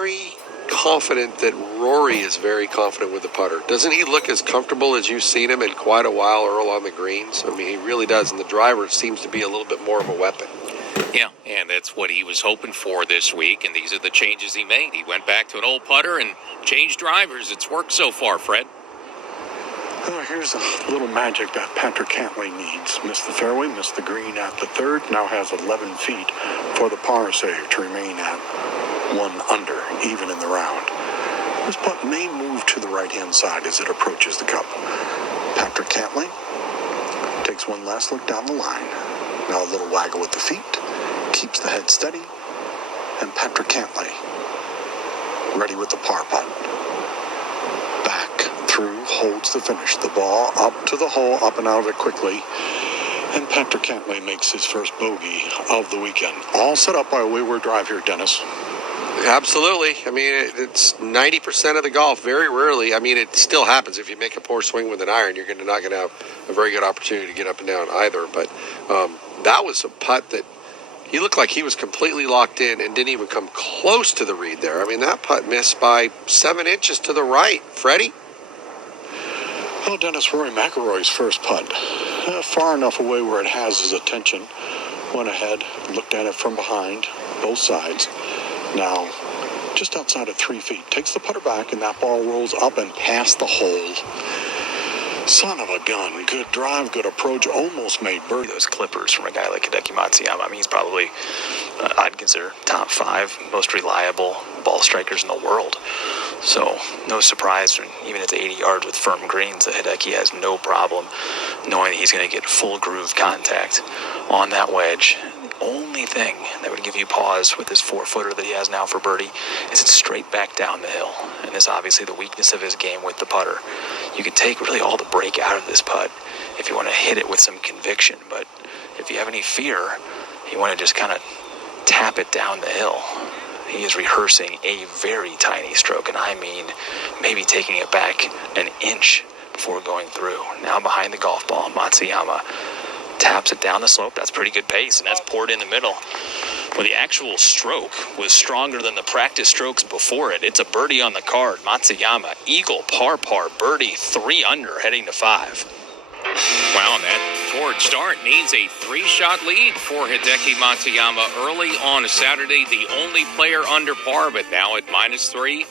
very confident that Rory is very confident with the putter. Doesn't he look as comfortable as you've seen him in quite a while, Earl, on the greens? I mean, he really does, and the driver seems to be a little bit more of a weapon. Yeah, and that's what he was hoping for this week, and these are the changes he made. He went back to an old putter and changed drivers. It's worked so far, Fred. Here's a little magic that Patrick Cantlay needs. Missed the fairway, missed the green at the third, now has 11 feet for the par save to remain at 1 under, even in the round. This putt may move to the right-hand side as it approaches the cup. Patrick Cantlay takes one last look down the line. Now a little waggle with the feet, keeps the head steady, and Patrick Cantlay ready with the par putt. Back through, holds the finish. The ball up to the hole, up and out of it quickly. And Patrick Cantlay makes his first bogey of the weekend. All set up by a wayward drive here, Dennis. Absolutely. I mean, it's 90% of the golf. Very rarely. I mean, it still happens. If you make a poor swing with an iron, you're not going to have a very good opportunity to get up and down either. But that was a putt that he looked like he was completely locked in and didn't even come close to the read there. I mean, that putt missed by 7 inches to the right. Freddie? Well, Dennis, Rory McIlroy's first putt, far enough away where it has his attention. Went ahead, looked at it from behind, both sides. Now, just outside of 3 feet, takes the putter back, and that ball rolls up and past the hole. Son of a gun. Good drive, good approach, almost made birdie. Those clippers from a guy like Hideki Matsuyama, I mean, he's probably, I'd consider top 5 most reliable ball strikers in the world. So, no surprise, even at 80 yards with firm greens, that Hideki has no problem knowing that he's going to get full groove contact on that wedge. The only thing that would give you pause with this 4-footer that he has now for birdie is it's straight back down the hill. And this obviously the weakness of his game with the putter. You can take really all the break out of this putt if you want to hit it with some conviction. But if you have any fear, you want to just kind of tap it down the hill. He is rehearsing a very tiny stroke, and I mean maybe taking it back an inch before going through. Now behind the golf ball, Matsuyama taps it down the slope. That's pretty good pace, and that's poured in the middle. Well, the actual stroke was stronger than the practice strokes before it. It's a birdie on the card. Matsuyama, eagle, par, birdie, 3 under, heading to 5. Wow, that forward start needs a 3-shot lead for Hideki Matsuyama early on Saturday. The only player under par, but now at -3.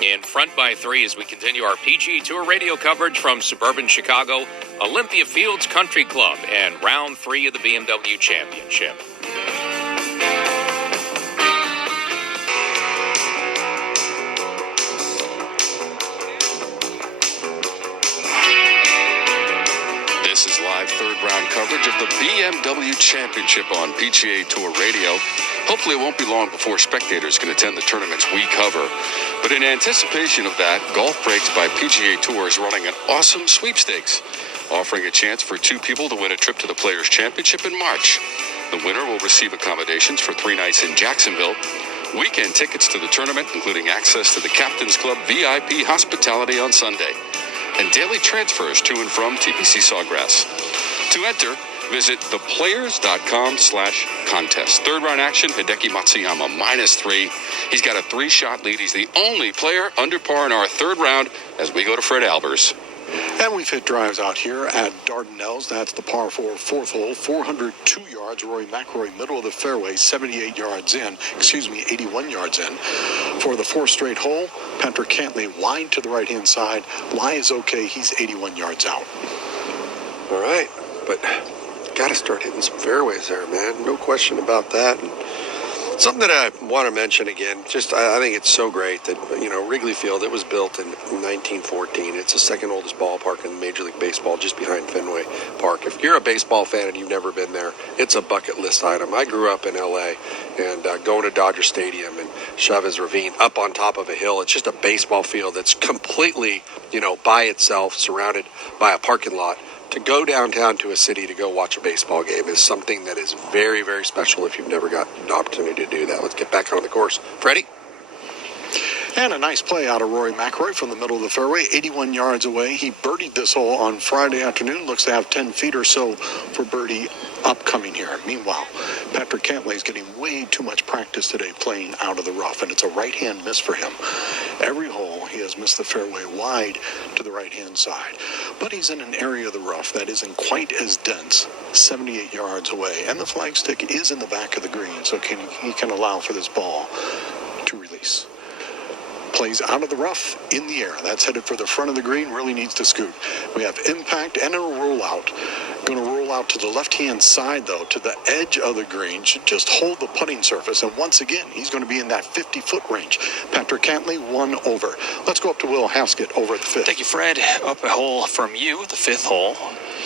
In front by 3 as we continue our PGA Tour radio coverage from suburban Chicago, Olympia Fields Country Club, and round 3 of the BMW Championship. This is live third-round coverage of the BMW Championship on PGA Tour Radio. Hopefully it won't be long before spectators can attend the tournaments we cover. But in anticipation of that, Golf Breaks by PGA Tour is running an awesome sweepstakes, offering a chance for 2 people to win a trip to the Players' Championship in March. The winner will receive accommodations for 3 nights in Jacksonville, weekend tickets to the tournament, including access to the Captain's Club VIP hospitality on Sunday, and daily transfers to and from TPC Sawgrass. To enter, visit theplayers.com/contest. Third round action, Hideki Matsuyama, -3. He's got a 3-shot lead. He's the only player under par in our third round as we go to Fred Albers. And we've hit drives out here at Dardanelles. That's the par 4 fourth hole, 402 yards. Rory McIlroy, middle of the fairway, 81 yards in. For the 4th straight hole, Patrick Cantlay wide to the right-hand side. Lie is okay. He's 81 yards out. All right, but got to start hitting some fairways there, man. No question about that. And something that I want to mention again, I think it's so great that, Wrigley Field, it was built in 1914. It's the second oldest ballpark in Major League Baseball, just behind Fenway Park. If you're a baseball fan and you've never been there, it's a bucket list item. I grew up in L.A. and going to Dodger Stadium and Chavez Ravine up on top of a hill. It's just a baseball field that's completely, by itself, surrounded by a parking lot. To go downtown to a city to go watch a baseball game is something that is very, very special if you've never got an opportunity to do that. Let's get back on the course. Freddie? And a nice play out of Rory McIlroy from the middle of the fairway, 81 yards away. He birdied this hole on Friday afternoon. Looks to have 10 feet or so for birdie upcoming here. Meanwhile, Patrick Cantlay is getting way too much practice today playing out of the rough, and it's a right-hand miss for him. Every hole he has missed the fairway wide to the right-hand side, but he's in an area of the rough that isn't quite as dense, 78 yards away, and the flagstick is in the back of the green, so he can allow for this ball to release. Plays out of the rough in the air. That's headed for the front of the green. Really needs to scoot. We have impact and a rollout. Going to roll out to the left-hand side, though, to the edge of the green. Should just hold the putting surface. And once again, he's going to be in that 50-foot range. Patrick Cantlay, 1 over. Let's go up to Will Haskett over at the 5th. Thank you, Fred. Up a hole from you, the 5th hole.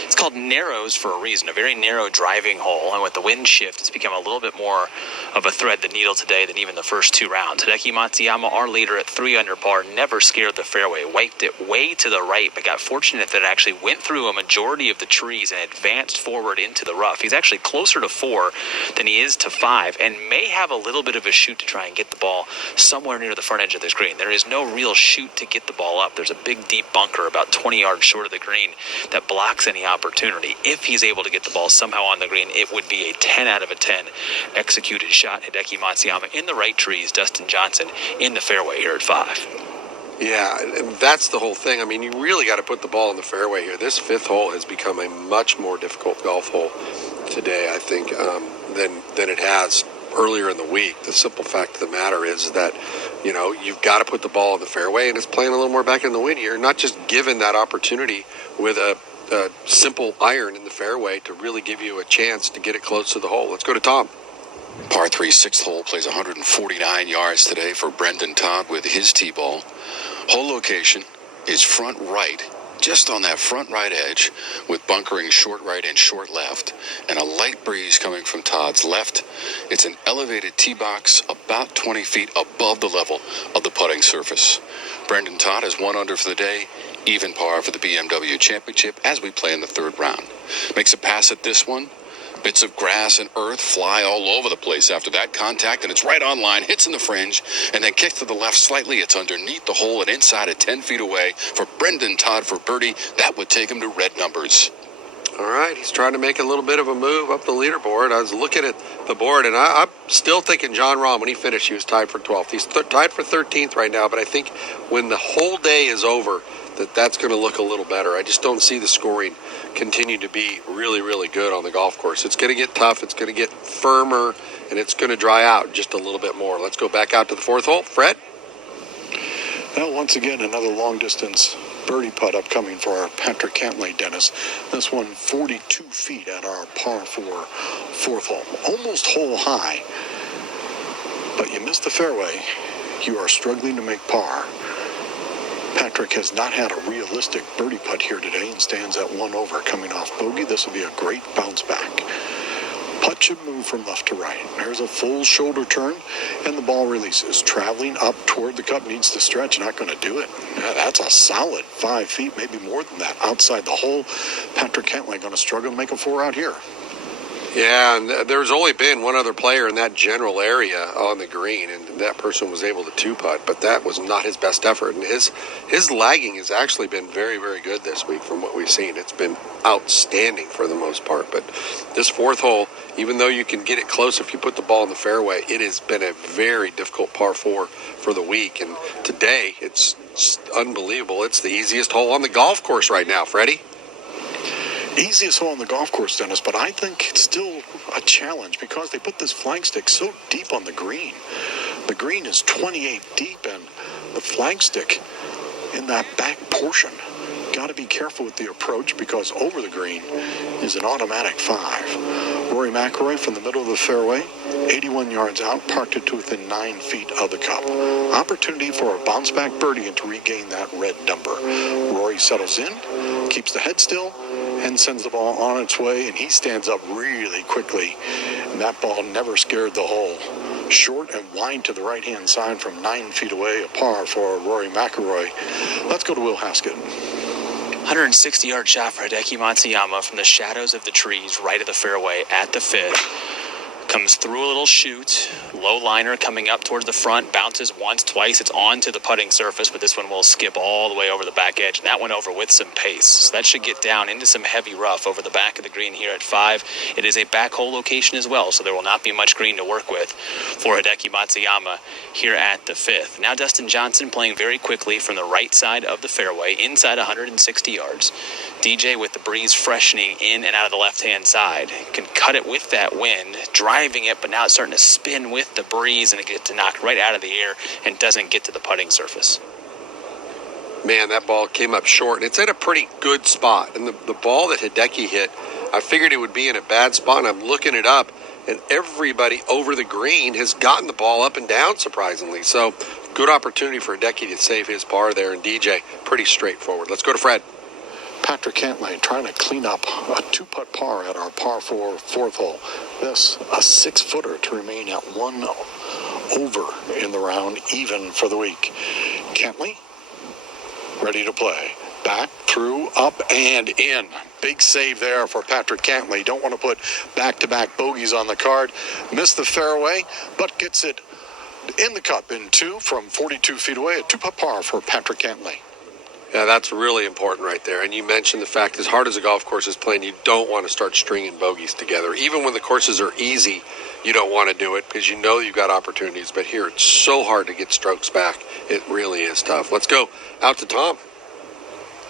It's called narrows for a reason, a very narrow driving hole, and with the wind shift, it's become a little bit more of a thread the needle today than even the first 2 rounds. Hideki Matsuyama, our leader at 3 under par, never scared the fairway, wiped it way to the right, but got fortunate that it actually went through a majority of the trees and advanced forward into the rough. He's actually closer to 4 than he is to 5, and may have a little bit of a shoot to try and get the ball somewhere near the front edge of the green. There is no real shoot to get the ball up. There's a big, deep bunker about 20 yards short of the green that blocks any opportunity. If he's able to get the ball somehow on the green, it would be a 10 out of a 10 executed shot. Hideki Matsuyama in the right trees, Dustin Johnson in the fairway here at 5. Yeah, and that's the whole thing. I mean, you really got to put the ball in the fairway here. This 5th hole has become a much more difficult golf hole today, I think, than it has earlier in the week. The simple fact of the matter is that, you know, you've got to put the ball in the fairway, and it's playing a little more back in the wind here. Not just given that opportunity with a simple iron in the fairway to really give you a chance to get it close to the hole. Let's go to Tom. Par 3, 6th hole plays 149 yards today for Brendan Todd with his tee ball. Hole location is front right, just on that front right edge, with bunkering short right and short left, and a light breeze coming from Todd's left. It's an elevated tee box about 20 feet above the level of the putting surface. Brendan Todd is 1 under for the day, even par for the BMW Championship as we play in the 3rd round. Makes a pass at this one. Bits of grass and earth fly all over the place after that contact, and it's right on line, hits in the fringe, and then kicks to the left slightly. It's underneath the hole and inside at 10 feet away for Brendan Todd for birdie. That would take him to red numbers. All right, he's trying to make a little bit of a move up the leaderboard. I was looking at the board, and I'm still thinking John Rahm, when he finished, he was tied for 12th. He's tied for 13th right now, but I think when the whole day is over, that's going to look a little better. I just don't see the scoring continue to be really, really good on the golf course. It's going to get tough. It's going to get firmer, and it's going to dry out just a little bit more. Let's go back out to the 4th hole. Fred? Now, once again, another long-distance birdie putt upcoming for our Patrick Cantlay, Dennis. This one 42 feet at our par 4 4th hole. Almost hole high, but you missed the fairway. You are struggling to make par. Patrick has not had a realistic birdie putt here today and stands at 1 over coming off bogey. This will be a great bounce back. Putt should move from left to right. There's a full shoulder turn, and the ball releases. Traveling up toward the cup, needs to stretch, not going to do it. Yeah, that's a solid 5 feet, maybe more than that. Outside the hole, Patrick Cantlay going to struggle to make a 4 out here. Yeah, and there's only been one other player in that general area on the green, and that person was able to 2-putt, but that was not his best effort. And his lagging has actually been very, very good this week from what we've seen. It's been outstanding for the most part. But this 4th hole, even though you can get it close if you put the ball in the fairway, it has been a very difficult par 4 for the week. And today, it's unbelievable. It's the easiest hole on the golf course right now, Freddie. Easiest hole on the golf course, Dennis, but I think it's still a challenge because they put this flagstick so deep on the green. The green is 28 deep, and the flagstick in that back portion. Got to be careful with the approach because over the green is an automatic 5. Rory McIlroy from the middle of the fairway, 81 yards out, parked it to within 9 feet of the cup. Opportunity for a bounce back birdie and to regain that red number. Rory settles in, keeps the head still, and sends the ball on its way, and he stands up really quickly, and that ball never scared the hole. Short and wide to the right-hand side from 9 feet away, a par for Rory McIlroy. Let's go to Will Haskett. 160-yard shot for Hideki Matsuyama from the shadows of the trees right of the fairway at the 5th. Comes through a little chute, low liner coming up towards the front, bounces once, twice, it's onto the putting surface, but this one will skip all the way over the back edge, and that one over with some pace. So that should get down into some heavy rough over the back of the green here at 5. It is a back hole location as well, so there will not be much green to work with for Hideki Matsuyama here at the 5th. Now Dustin Johnson playing very quickly from the right side of the fairway, inside 160 yards. DJ with the breeze freshening in and out of the left-hand side. Can cut it with that wind, driving it, but now it's starting to spin with the breeze, and it gets knocked right out of the air and doesn't get to the putting surface. Man, that ball came up short, and it's at a pretty good spot. And the ball that Hideki hit, I figured it would be in a bad spot, and I'm looking it up, and everybody over the green has gotten the ball up and down, surprisingly. So, good opportunity for Hideki to save his par there, and DJ, pretty straightforward. Let's go to Fred. Patrick Cantlay trying to clean up a 2-putt par at our par 4 fourth hole. This, a 6-footer to remain at 1 over in the round, even for the week. Cantlay, ready to play. Back, through, up, and in. Big save there for Patrick Cantlay. Don't want to put back-to-back bogeys on the card. Missed the fairway, but gets it in the cup in 2 from 42 feet away. A 2-putt par for Patrick Cantlay. Yeah, that's really important right there. And you mentioned the fact, as hard as a golf course is playing, you don't want to start stringing bogeys together. Even when the courses are easy, you don't want to do it because you know you've got opportunities. But here, it's so hard to get strokes back. It really is tough. Let's go out to Tom.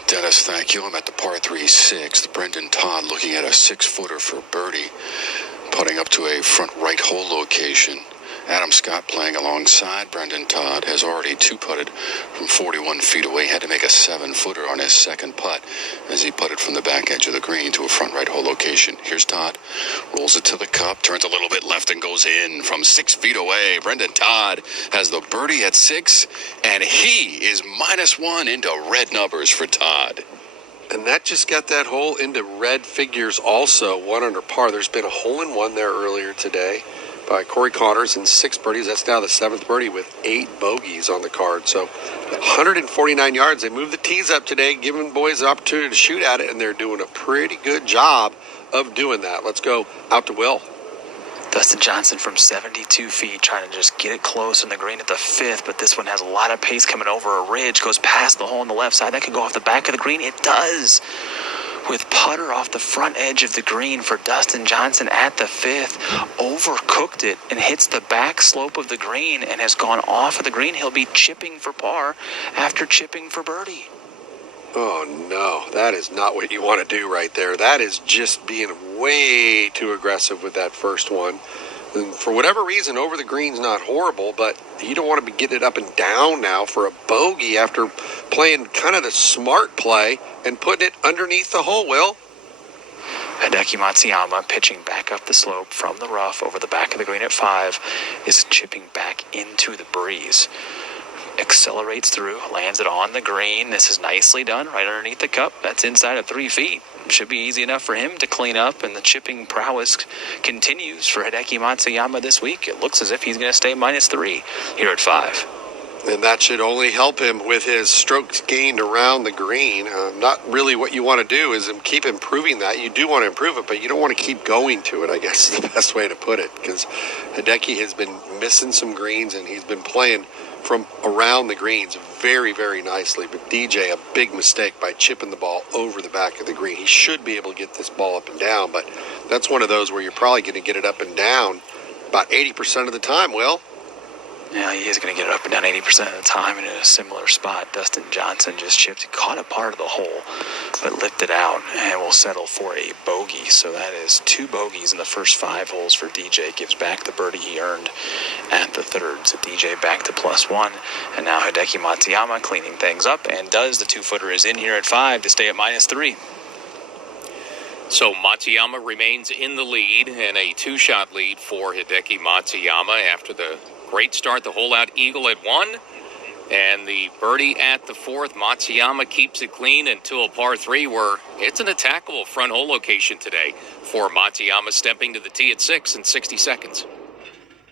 Dennis, thank you. I'm at the par 3 6th. Brendan Todd looking at a 6-footer for birdie, putting up to a front right hole location. Adam Scott playing alongside Brendan Todd has already 2-putted from 41 feet away. Had to make a 7-footer on his second putt as he putted from the back edge of the green to a front right hole location. Here's Todd. Rolls it to the cup, turns a little bit left and goes in from 6 feet away. Brendan Todd has the birdie at 6, and he is -1 into red numbers for Todd. And that just got that hole into red figures also, 1 under par. There's been a hole-in-one there earlier today by Corey Connors and 6 birdies. That's now the 7th birdie with 8 bogeys on the card. So 149 yards. They moved the tees up today, giving boys the opportunity to shoot at it, and they're doing a pretty good job of doing that. Let's go out to Will. Dustin Johnson from 72 feet trying to just get it close on the green at the 5th, but this one has a lot of pace coming over a ridge, goes past the hole on the left side. That could go off the back of the green. It does. With putter off the front edge of the green for Dustin Johnson at the 5th. Overcooked it and hits the back slope of the green and has gone off of the green. He'll be chipping for par after chipping for birdie. Oh, no. That is not what you want to do right there. That is just being way too aggressive with that first one. And for whatever reason, over the green's not horrible, but you don't want to be getting it up and down now for a bogey after playing kind of the smart play and putting it underneath the hole, Will. Hideki Matsuyama pitching back up the slope from the rough over the back of the green at 5 is chipping back into the breeze. Accelerates through, lands it on the green. This is nicely done right underneath the cup. That's inside of 3 feet. Should be easy enough for him to clean up, and the chipping prowess continues for Hideki Matsuyama this week. It looks as if he's going to stay -3 here at 5. And that should only help him with his strokes gained around the green. Not really what you want to do is keep improving that. You do want to improve it, but you don't want to keep going to it, I guess is the best way to put it. Because Hideki has been missing some greens, and he's been playing from around the greens very, very nicely. But DJ, a big mistake by chipping the ball over the back of the green. He should be able to get this ball up and down, but that's one of those where you're probably going to get it up and down about 80% of the time, Will. Yeah, he is going to get it up and down 80% of the time, and in a similar spot, Dustin Johnson just chipped, caught a part of the hole, but lifted out and will settle for a bogey. So that is 2 bogeys in the first 5 holes for DJ. Gives back the birdie he earned at the 3rd. So DJ back to +1, and now Hideki Matsuyama cleaning things up, and does. The 2-footer is in here at 5 to stay at -3. So Matsuyama remains in the lead, and a 2-shot lead for Hideki Matsuyama after the great start, the hole-out eagle at 1, and the birdie at the 4th. Matsuyama keeps it clean until a par 3 where it's an attackable front hole location today for Matsuyama, stepping to the tee at 6 in 60 seconds.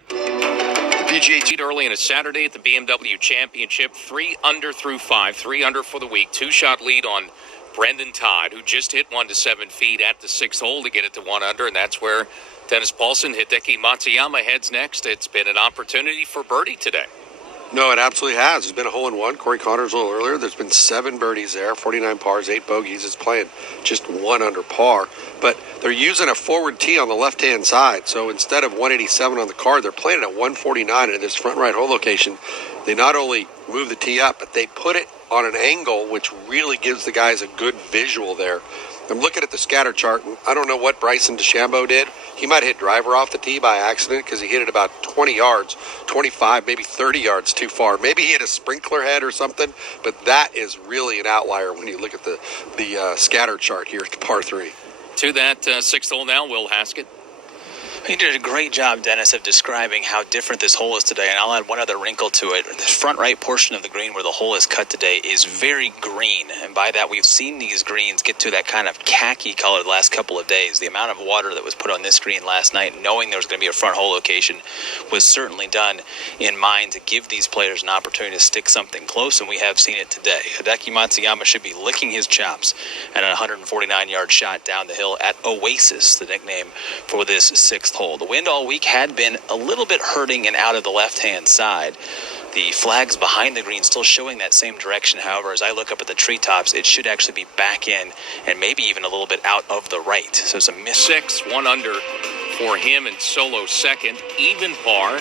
The PGA teed early on a Saturday at the BMW Championship, 3 under through 5, 3 under for the week, 2-shot lead on Brendan Todd, who just hit 1 to 7 feet at the 6th hole to get it to 1 under, and that's where Dennis Paulson, Hideki Matsuyama heads next. It's been an opportunity for birdie today. No, it absolutely has. There's been a hole-in-one. Corey Connors a little earlier. There's been 7 birdies there, 49 pars, 8 bogeys. It's playing just 1 under par. But they're using a forward tee on the left-hand side. So instead of 187 on the card, they're playing it at 149 in this front right hole location. They not only move the tee up, but they put it on an angle, which really gives the guys a good visual there. I'm looking at the scatter chart, and I don't know what Bryson DeChambeau did. He might have hit driver off the tee by accident because he hit it about 20 yards, 25, maybe 30 yards too far. Maybe he hit a sprinkler head or something, but that is really an outlier when you look at the scatter chart here at the par 3. To that 6th hole now, Will Haskett. You did a great job, Dennis, of describing how different this hole is today, and I'll add one other wrinkle to it. The front right portion of the green where the hole is cut today is very green, and by that we've seen these greens get to that kind of khaki color the last couple of days. The amount of water that was put on this green last night, knowing there was going to be a front hole location, was certainly done in mind to give these players an opportunity to stick something close, and we have seen it today. Hideki Matsuyama should be licking his chops at a 149-yard shot down the hill at Oasis, the nickname for this 6th hole. The wind all week had been a little bit hurting and out of the left-hand side. The flags behind the green still showing that same direction. However, as I look up at the treetops, it should actually be back in and maybe even a little bit out of the right. So it's a miss. 6, 1 under for him in solo second. Even par.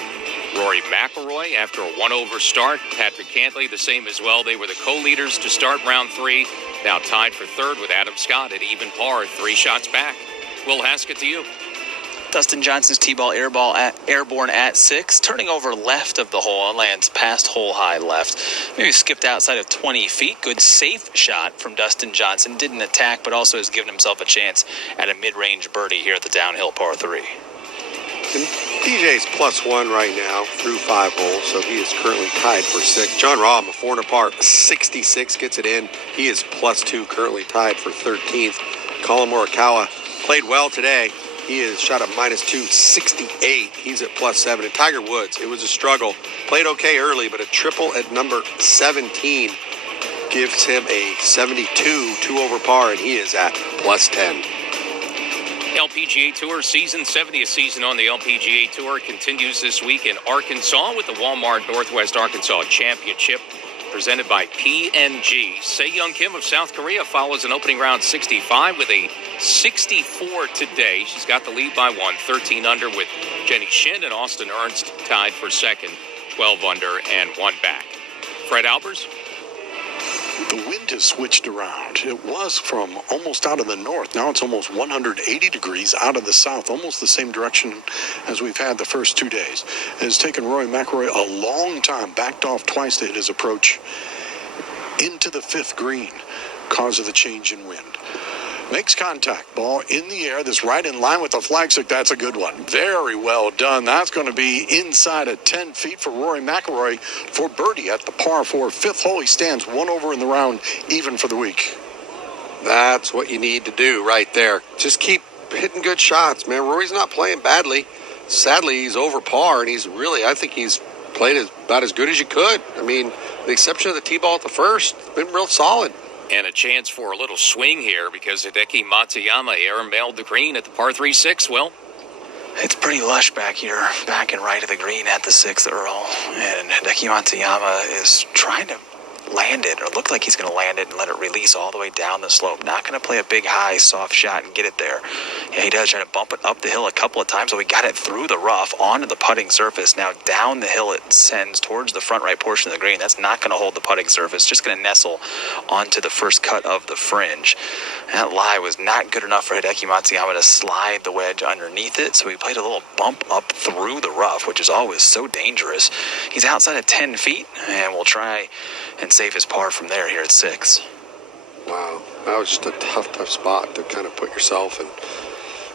Rory McIlroy after a 1-over start. Patrick Cantlay the same as well. They were the co-leaders to start round 3. Now tied for 3rd with Adam Scott at even par, 3 shots back. Will Haskett to you. Dustin Johnson's tee-ball airborne at 6, turning over left of the hole and lands past hole high left. Maybe skipped outside of 20 feet. Good safe shot from Dustin Johnson. Didn't attack, but also has given himself a chance at a mid-range birdie here at the downhill par 3. And DJ's +1 right now through 5 holes, so he is currently tied for 6. John Rahm, a 4 under par, 66, gets it in. He is +2, currently tied for 13th. Colin Morikawa played well today. He is shot at -2, 68. He's at +7. And Tiger Woods, it was a struggle. Played okay early, but a triple at number 17 gives him a 72, 2 over par, and he is at +10. LPGA Tour season, 70th season on the LPGA Tour, continues this week in Arkansas with the Walmart Northwest Arkansas Championship presented by PNG. Se-Young Kim of South Korea follows an opening round 65 with a 64 today. She's got the lead by 1, 13 under with Jenny Shin and Austin Ernst tied for 2nd, 12 under and 1 back. Fred Albers. The wind has switched around. It was from almost out of the north. Now it's almost 180 degrees out of the south, almost the same direction as we've had the first 2 days. It has taken Rory McIlroy a long time, backed off twice to hit his approach into the 5th green, cause of the change in wind. Makes contact, ball in the air. This right in line with the flagstick. That's a good one. Very well done. That's going to be inside of 10 feet for Rory McIlroy for birdie at the par 4 5th hole. He stands 1 over in the round, even for the week. That's what you need to do right there. Just keep hitting good shots, man. Rory's not playing badly. Sadly, he's over par, and I think he's played about as good as you could. I mean, with the exception of the tee ball at the first, it's been real solid. And a chance for a little swing here because Hideki Matsuyama airmailed the green at the par 3-6, Will. It's pretty lush back here, back and right of the green at the 6th, Earl. And Hideki Matsuyama is trying to land it, or look like he's going to land it and let it release all the way down the slope. Not going to play a big, high, soft shot and get it there. Yeah, he does try to bump it up the hill a couple of times, so we got it through the rough onto the putting surface. Now down the hill it sends towards the front right portion of the green. That's not going to hold the putting surface, just going to nestle onto the first cut of the fringe. That lie was not good enough for Hideki Matsuyama to slide the wedge underneath it, so he played a little bump up through the rough, which is always so dangerous. He's outside of 10 feet, and we'll try and save his par from there here at 6. Wow, that was just a tough spot to kind of put yourself in.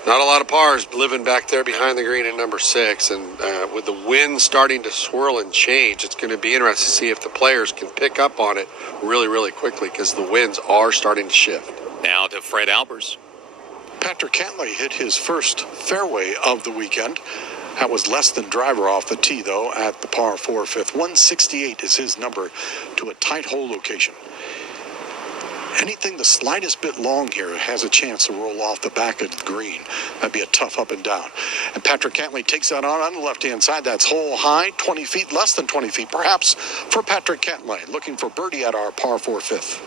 Not a lot of pars living back there behind the green at number 6, and with the wind starting to swirl and change, it's going to be interesting to see if the players can pick up on it really, really quickly because the winds are starting to shift. Now to Fred Albers. Patrick Cantlay hit his first fairway of the weekend. That was less than driver off the tee, though, at the par 4 5th. 168 is his number to a tight hole location. Anything the slightest bit long here has a chance to roll off the back of the green. That'd be a tough up and down. And Patrick Cantlay takes that on the left-hand side. That's hole high, 20 feet, less than 20 feet, perhaps, for Patrick Cantlay, looking for birdie at our par 4 fifth.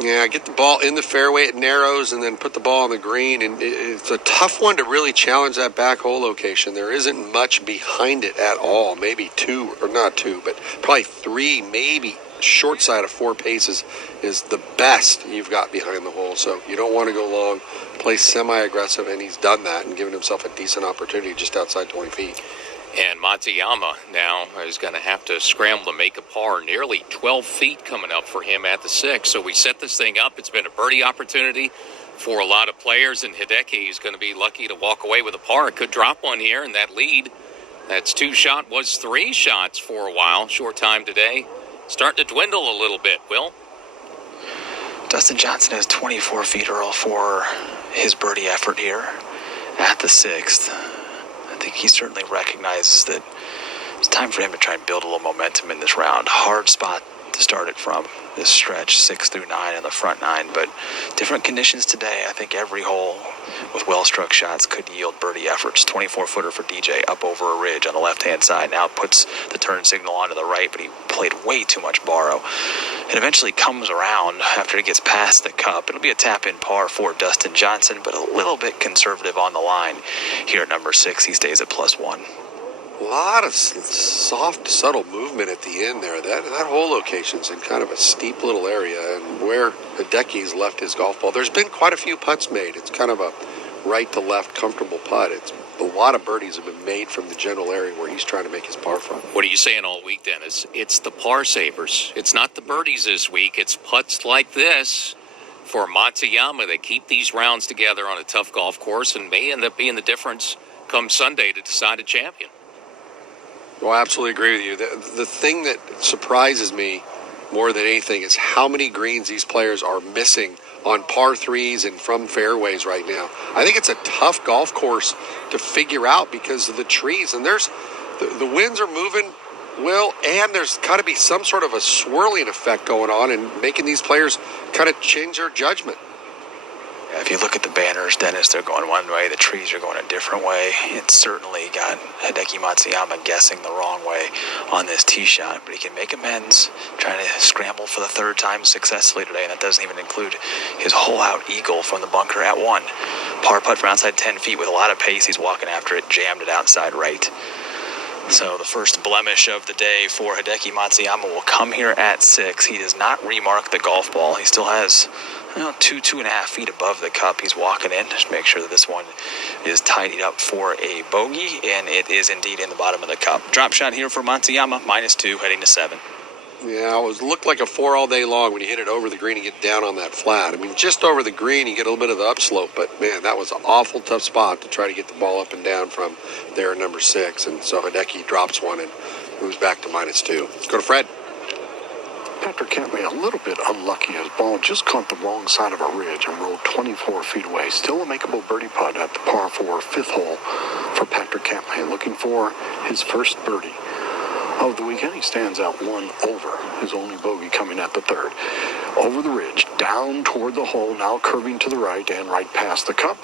Yeah, get the ball in the fairway, it narrows, and then put the ball on the green. And it's a tough one to really challenge that back hole location. There isn't much behind it at all. Maybe two, or not two, but probably three, maybe short side of 4 paces is the best you've got behind the hole. So you don't want to go long, play semi-aggressive, and he's done that and given himself a decent opportunity just outside 20 feet. And Matsuyama now is going to have to scramble to make a par. Nearly 12 feet coming up for him at the 6. So we set this thing up. It's been a birdie opportunity for a lot of players, and Hideki is going to be lucky to walk away with a par. Could drop one here, and that lead, that's 2 shot, was 3 shots for a while. Short time today. Starting to dwindle a little bit, Will. Dustin Johnson has 24 feet, Earl, for his birdie effort here at the 6th. I think he certainly recognizes that it's time for him to try and build a little momentum in this round. Hard spot to start it from, this stretch 6 through 9 in the front 9, but different conditions today. I think every hole with well-struck shots could yield birdie efforts. 24-footer for DJ up over a ridge on the left-hand side. Now puts the turn signal onto the right, but he played way too much borrow. It eventually comes around after he gets past the cup. It'll be a tap-in par for Dustin Johnson, but a little bit conservative on the line here at number 6. He stays at +1. A lot of soft, subtle movement at the end there. That whole location's in kind of a steep little area, and where Hideki's left his golf ball, there's been quite a few putts made. It's kind of a right-to-left comfortable putt. It's a lot of birdies have been made from the general area where he's trying to make his par from. What are you saying all week, Dennis? It's the par savers. It's not the birdies this week. It's putts like this for Matsuyama that keep these rounds together on a tough golf course and may end up being the difference come Sunday to decide a champion. Well, I absolutely agree with you. The thing that surprises me more than anything is how many greens these players are missing on par 3s and from fairways right now. I think it's a tough golf course to figure out because of the trees. And there's the winds are moving, Will, and there's got to be some sort of a swirling effect going on and making these players kind of change their judgment. If you look at the banners, Dennis, they're going one way. The trees are going a different way. It's certainly got Hideki Matsuyama guessing the wrong way on this tee shot, but he can make amends, trying to scramble for the 3rd time successfully today, and that doesn't even include his hole-out eagle from the bunker at 1. Par putt from outside 10 feet with a lot of pace. He's walking after it, jammed it outside right. So the first blemish of the day for Hideki Matsuyama will come here at 6. He does not remark the golf ball. He still has 2.5 feet above the cup. He's walking in. Just make sure that this one is tidied up for a bogey, and it is indeed in the bottom of the cup. Drop shot here for Matsuyama, -2, heading to 7. Yeah, it looked like a 4 all day long when you hit it over the green and get down on that flat. I mean, just over the green, you get a little bit of the upslope, but man, that was an awful tough spot to try to get the ball up and down from there at number 6. And so Hideki drops one and moves back to -2. Let's go to Fred. Patrick Cantlay a little bit unlucky. His ball just caught the wrong side of a ridge and rolled 24 feet away. Still a makeable birdie putt at the par 4 5th hole for Patrick Cantlay, looking for his first birdie of the weekend. He stands out 1 over, his only bogey coming at the 3rd. Over the ridge, down toward the hole, now curving to the right and right past the cup.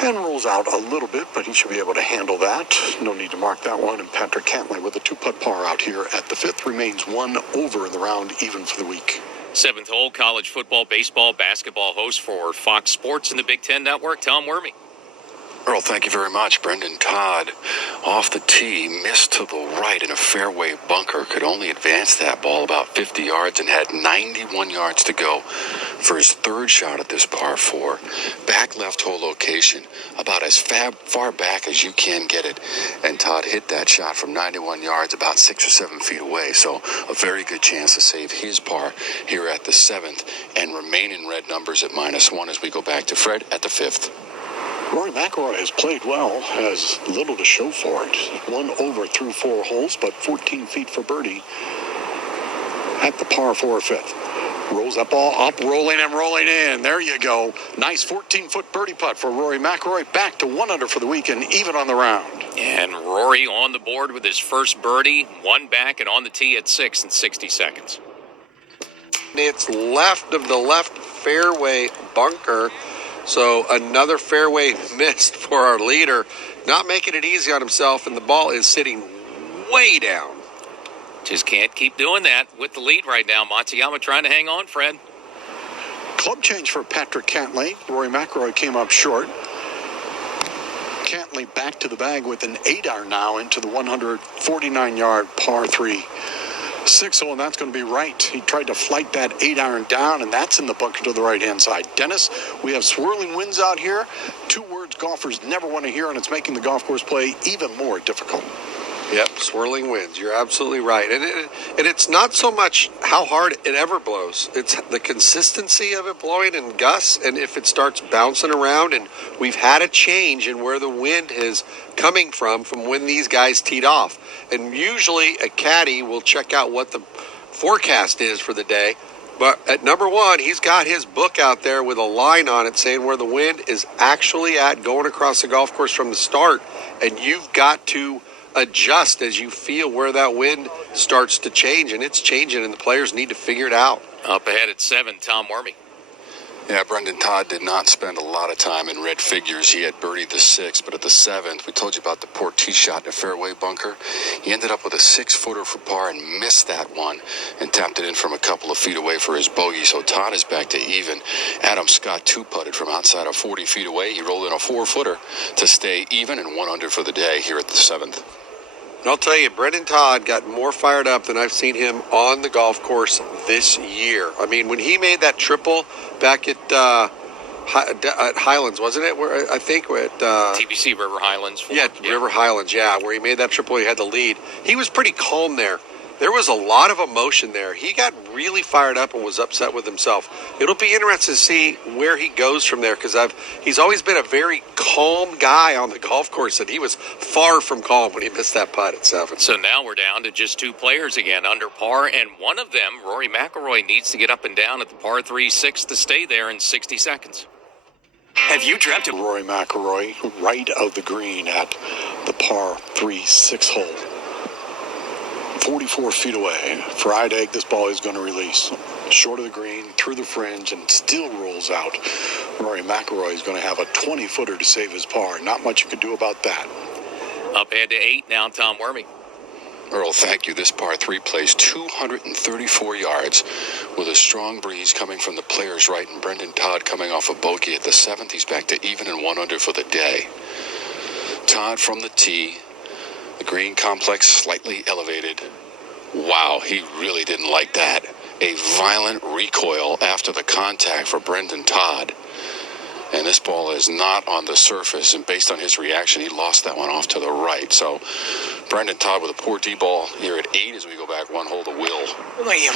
And rolls out a little bit, but he should be able to handle that. No need to mark that one. And Patrick Cantlay with a 2-putt par out here at the 5th remains 1 over in the round, even for the week. 7th hole, college football, baseball, basketball host for Fox Sports and the Big Ten Network, Tom Wormy. Earl, thank you very much. Brendan Todd off the tee, missed to the right in a fairway bunker, could only advance that ball about 50 yards and had 91 yards to go for his 3rd shot at this par 4. Back left hole location, about as far back as you can get it. And Todd hit that shot from 91 yards, about 6 or 7 feet away. So a very good chance to save his par here at the 7th and remain in red numbers at -1 as we go back to Fred at the 5th. Rory McIlroy has played well, has little to show for it. 1 over through 4 holes, but 14 feet for birdie at the par 4 5th. Rolls that ball up, rolling and rolling in. There you go. Nice 14-foot birdie putt for Rory McIlroy. Back to 1 under for the weekend, even on the round. And Rory on the board with his first birdie, 1 back and on the tee at 6 in 60 seconds. It's left of the left fairway bunker. So another fairway missed for our leader. Not making it easy on himself, and the ball is sitting way down. Just can't keep doing that with the lead right now. Matsuyama trying to hang on, Fred. Club change for Patrick Cantlay. Rory McIlroy came up short. Cantlay back to the bag with an 8-iron now into the 149-yard par 3 6-hole, and that's going to be right. He tried to flight that 8-iron down, and that's in the bunker to the right-hand side. Dennis, we have swirling winds out here. 2 words golfers never want to hear, and it's making the golf course play even more difficult. Yep, swirling winds. You're absolutely right. And it's not so much how hard it ever blows. It's the consistency of it blowing in gusts, and if it starts bouncing around. And we've had a change in where the wind is coming from when these guys teed off. And usually a caddy will check out what the forecast is for the day. But at number 1, he's got his book out there with a line on it saying where the wind is actually at going across the golf course from the start. And you've got to adjust as you feel where that wind starts to change, and it's changing, and the players need to figure it out. Up ahead at 7, Tom Wormy. Yeah, Brendan Todd did not spend a lot of time in red figures. He had birdied the 6th, but at the 7th, we told you about the poor tee shot in a fairway bunker. He ended up with a 6-footer for par and missed that one and tapped it in from a couple of feet away for his bogey. So Todd is back to even. Adam Scott 2-putted from outside of 40 feet away. He rolled in a 4-footer to stay even and 1 under for the day here at the 7th. And I'll tell you, Brendan Todd got more fired up than I've seen him on the golf course this year. I mean, when he made that triple back at Highlands, wasn't it? Where I think at TBC River Highlands. River Highlands, where he made that triple, he had the lead. He was pretty calm there. There was a lot of emotion there. He got really fired up and was upset with himself. It'll be interesting to see where he goes from there, because he's always been a very calm guy on the golf course, and he was far from calm when he missed that putt at 7. So now we're down to just 2 players again under par, and one of them, Rory McIlroy, needs to get up and down at the par 3-6 to stay there in 60 seconds. Have you dreamt of Rory McIlroy right of the green at the par 3 6-hole. 44 feet away. Fried egg, this ball is going to release. Short of the green, through the fringe, and still rolls out. Rory McIlroy is going to have a 20-footer to save his par. Not much you can do about that. Up ahead to 8 now, Tom Wormy. Earl, thank you. This par 3 plays 234 yards with a strong breeze coming from the players' right, and Brendan Todd coming off a bogey at the 7th. He's back to even and 1 under for the day. Todd from the tee. The green complex slightly elevated. Wow, he really didn't like that. A violent recoil after the contact for Brendan Todd. And this ball is not on the surface, and based on his reaction, he lost that one off to the right. So Brendan Todd with a poor D ball here at 8 as we go back 1 hole to Will.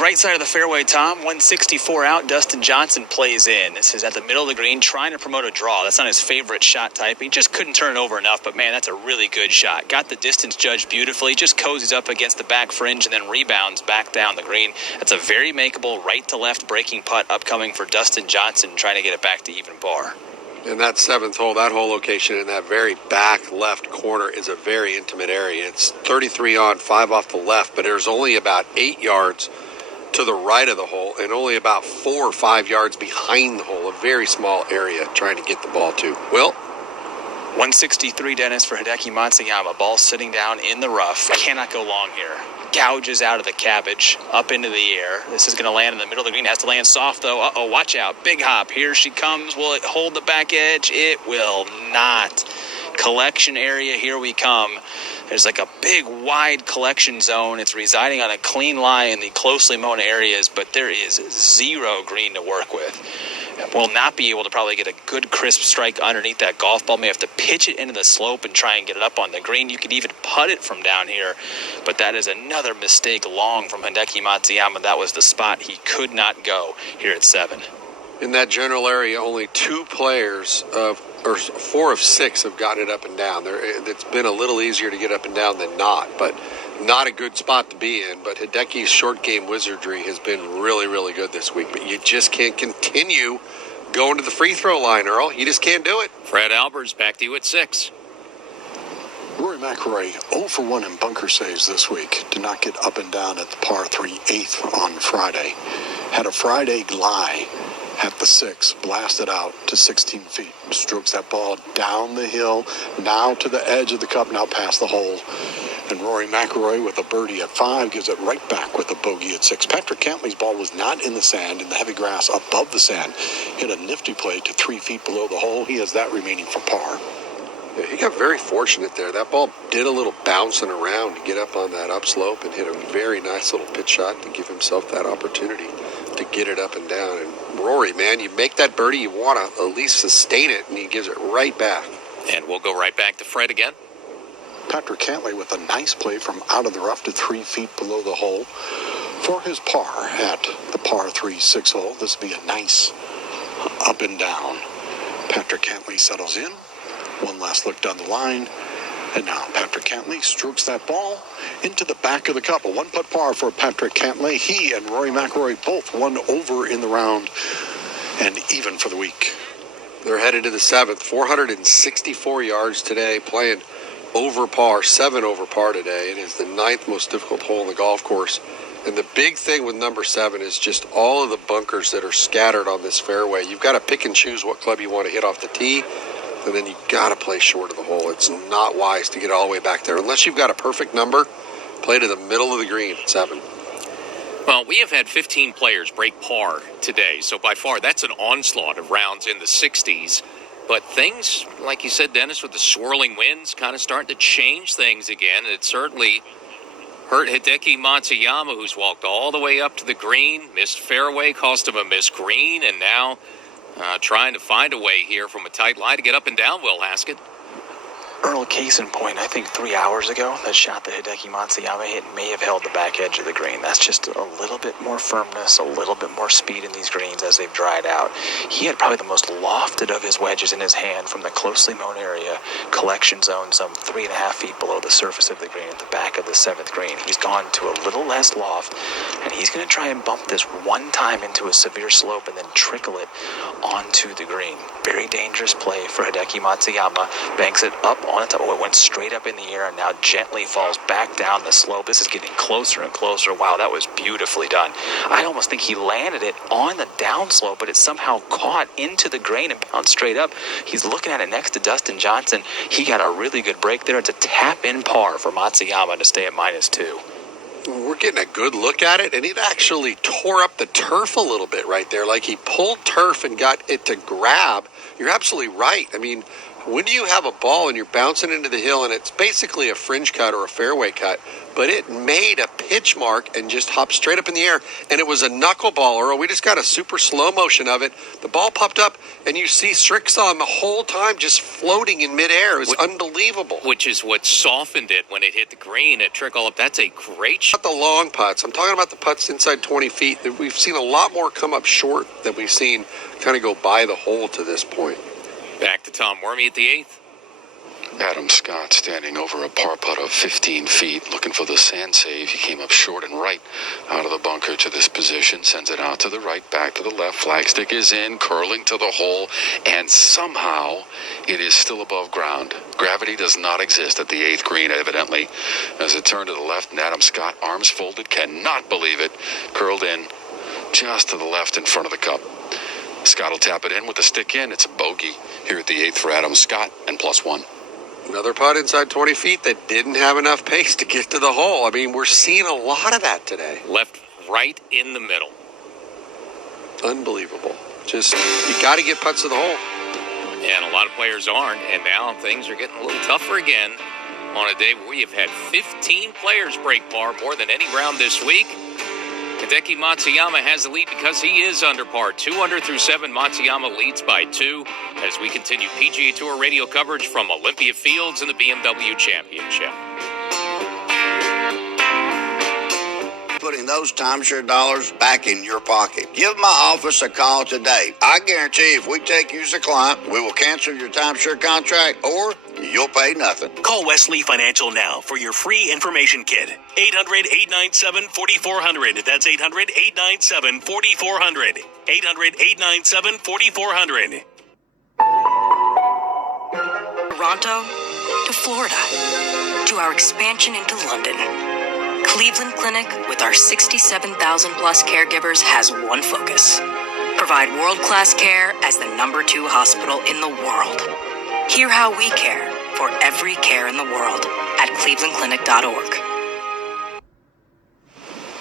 Right side of the fairway, Tom. 164 out. Dustin Johnson plays in. This is at the middle of the green, trying to promote a draw. That's not his favorite shot type. He just couldn't turn it over enough, but man, that's a really good shot. Got the distance judged beautifully, just cozies up against the back fringe and then rebounds back down the green. That's a very makeable right to left breaking putt upcoming for Dustin Johnson, trying to get it back to even par. And that 7th hole, that whole location in that very back left corner is a very intimate area. It's 33 on, 5 off the left, but there's only about 8 yards to the right of the hole and only about 4 or 5 yards behind the hole, a very small area trying to get the ball to. Will? 163, Dennis, for Hideki Matsuyama. Ball sitting down in the rough. Cannot go long here. Gouges out of the cabbage, up into the air. This is going to land in the middle of the green. Has to land soft, though. Uh-oh, watch out. Big hop. Here she comes. Will it hold the back edge? It will not. Collection area, here we come. There's like a big, wide collection zone. It's residing on a clean lie in the closely mown areas, but there is 0 green to work with. Will not be able to probably get a good crisp strike underneath that golf ball. May have to pitch it into the slope and try and get it up on the green. You could even putt it from down here, but that is another mistake long from Hideki Matsuyama. That was the spot he could not go here at 7. In that general area, only 2 players or 4 of 6 have gotten it up and down. It's been a little easier to get up and down than not, but not a good spot to be in. But Hideki's short game wizardry has been really, really good this week. But you just can't continue going to the free throw line, Earl. You just can't do it. Fred Albers, back to you at 6. Rory McIlroy 0 for 1 in bunker saves this week. Did not get up and down at the par 3 8th on Friday. had a Friday lie at the 6, blasted out to 16 feet, strokes that ball down the hill, now to the edge of the cup, now past the hole. And Rory McIlroy with a birdie at 5 gives it right back with a bogey at 6. Patrick Cantlay's ball was not in the sand, in the heavy grass above the sand. Hit a nifty play to 3 feet below the hole. He has that remaining for par. Yeah, he got very fortunate there. That ball did a little bouncing around to get up on that upslope and hit a very nice little pitch shot to give himself that opportunity to get it up and down. And Rory, man, you make that birdie, you want to at least sustain it, and he gives it right back. And we'll go right back to Fred again. Patrick Cantlay with a nice play from out of the rough to 3 feet below the hole for his par at the par 3 6 hole. This will be a nice up and down. Patrick Cantlay settles in. One last look down the line. And now Patrick Cantlay strokes that ball into the back of the cup. A one-putt par for Patrick Cantlay. He and Rory McIlroy both 1 over in the round and even for the week. They're headed to the 7th. 464 yards today, playing over par, 7 over par today. It is the 9th most difficult hole in the golf course. And the big thing with number 7 is just all of the bunkers that are scattered on this fairway. You've got to pick and choose what club you want to hit off the tee, and then you've got to play short of the hole. It's not wise to get all the way back there. Unless you've got a perfect number, play to the middle of the green at 7. Well, we have had 15 players break par today, so by far that's an onslaught of rounds in the 60s. But things, like you said, Dennis, with the swirling winds, kind of starting to change things again. It certainly hurt Hideki Matsuyama, who's walked all the way up to the green, missed fairway, cost him a missed green, and now trying to find a way here from a tight lie to get up and down, Will Haskett. Earl, case in point, I think 3 hours ago, that shot that Hideki Matsuyama hit may have held the back edge of the green. That's just a little bit more firmness, a little bit more speed in these greens as they've dried out. He had probably the most lofted of his wedges in his hand from the closely mown area, collection zone, some 3.5 feet below the surface of the green at the back of the 7th green. He's gone to a little less loft, and he's going to try and bump this one time into a severe slope and then trickle it onto the green. Very dangerous play for Hideki Matsuyama. Banks it up on the top. Oh, it went straight up in the air and now gently falls back down the slope. This is getting closer and closer. Wow, that was beautifully done. I almost think he landed it on the downslope, but it somehow caught into the grain and bounced straight up. He's looking at it next to Dustin Johnson. He got a really good break there. It's a tap-in par for Matsuyama to stay at -2. We're getting a good look at it, and it actually tore up the turf a little bit right there. Like he pulled turf and got it to grab. You're absolutely right. I mean, when you have a ball and you're bouncing into the hill and it's basically a fringe cut or a fairway cut, but it made a pitch mark and just hopped straight up in the air, and it was a knuckleball, Earl. We just got a super slow motion of it. The ball popped up, and you see Srixon the whole time just floating in midair. It was unbelievable. Which is what softened it when it hit the green at trickle up. That's a great shot. Not the long putts. I'm talking about the putts inside 20 feet. We've seen a lot more come up short than we've seen kind of go by the hole to this point. Back to Tom Wormy at the 8th. Adam Scott standing over a par putt of 15 feet, looking for the sand save. He came up short and right out of the bunker to this position, sends it out to the right, back to the left. Flagstick is in, curling to the hole, and somehow it is still above ground. Gravity does not exist at the 8th green, evidently. As it turned to the left, and Adam Scott, arms folded, cannot believe it, curled in just to the left in front of the cup. Scott will tap it in with the stick in. It's a bogey here at the 8th for Adam Scott, and +1. Another putt inside 20 feet that didn't have enough pace to get to the hole. I mean, we're seeing a lot of that today. Left right in the middle. Unbelievable. Just, you got to get putts to the hole. And a lot of players aren't, and now things are getting a little tougher again on a day where we have had 15 players break par, more than any round this week. Hideki Matsuyama has the lead because he is under par. 2 under through 7. Matsuyama leads by 2 as we continue PGA Tour radio coverage from Olympia Fields in the BMW Championship. Putting those timeshare dollars back in your pocket. Give my office a call today. I guarantee if we take you as a client, we will cancel your timeshare contract or you'll pay nothing. Call Wesley Financial now for your free information kit. 800-897-4400. That's 800-897-4400. 800-897-4400. Toronto to Florida to our expansion into London. Cleveland Clinic, with our 67,000 plus caregivers, has one focus: provide world-class care as the #2 hospital in the world. Hear how we care for every care in the world at clevelandclinic.org.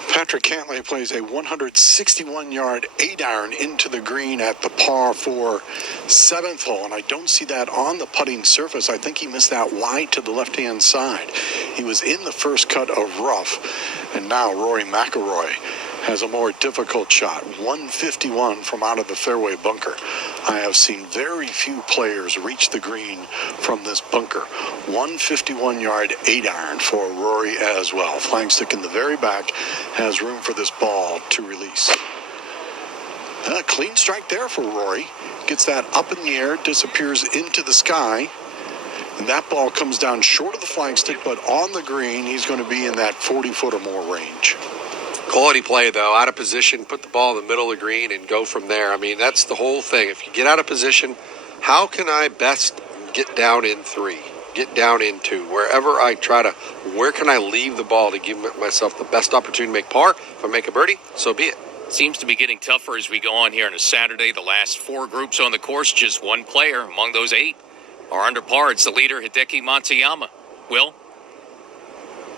Patrick Cantlay plays a 161-yard 8-iron into the green at the par 4 7th hole, and I don't see that on the putting surface. I think he missed that wide to the left-hand side. He was in the first cut of rough, and now Rory McIlroy has a more difficult shot, 151 from out of the fairway bunker. I have seen very few players reach the green from this bunker. 151-yard 8-iron for Rory as well. Flagstick in the very back has room for this ball to release. A clean strike there for Rory. Gets that up in the air, disappears into the sky. And that ball comes down short of the flagstick, but on the green, he's going to be in that 40-foot or more range. Quality play, though. Out of position, put the ball in the middle of the green and go from there. I mean, that's the whole thing. If you get out of position, how can I best get down in 3, get down in 2? Wherever I try to, where can I leave the ball to give myself the best opportunity to make par? If I make a birdie, so be it. Seems to be getting tougher as we go on here on a Saturday. The last 4 groups on the course, just one player among those 8 are under par. It's the leader, Hideki Matsuyama. Will?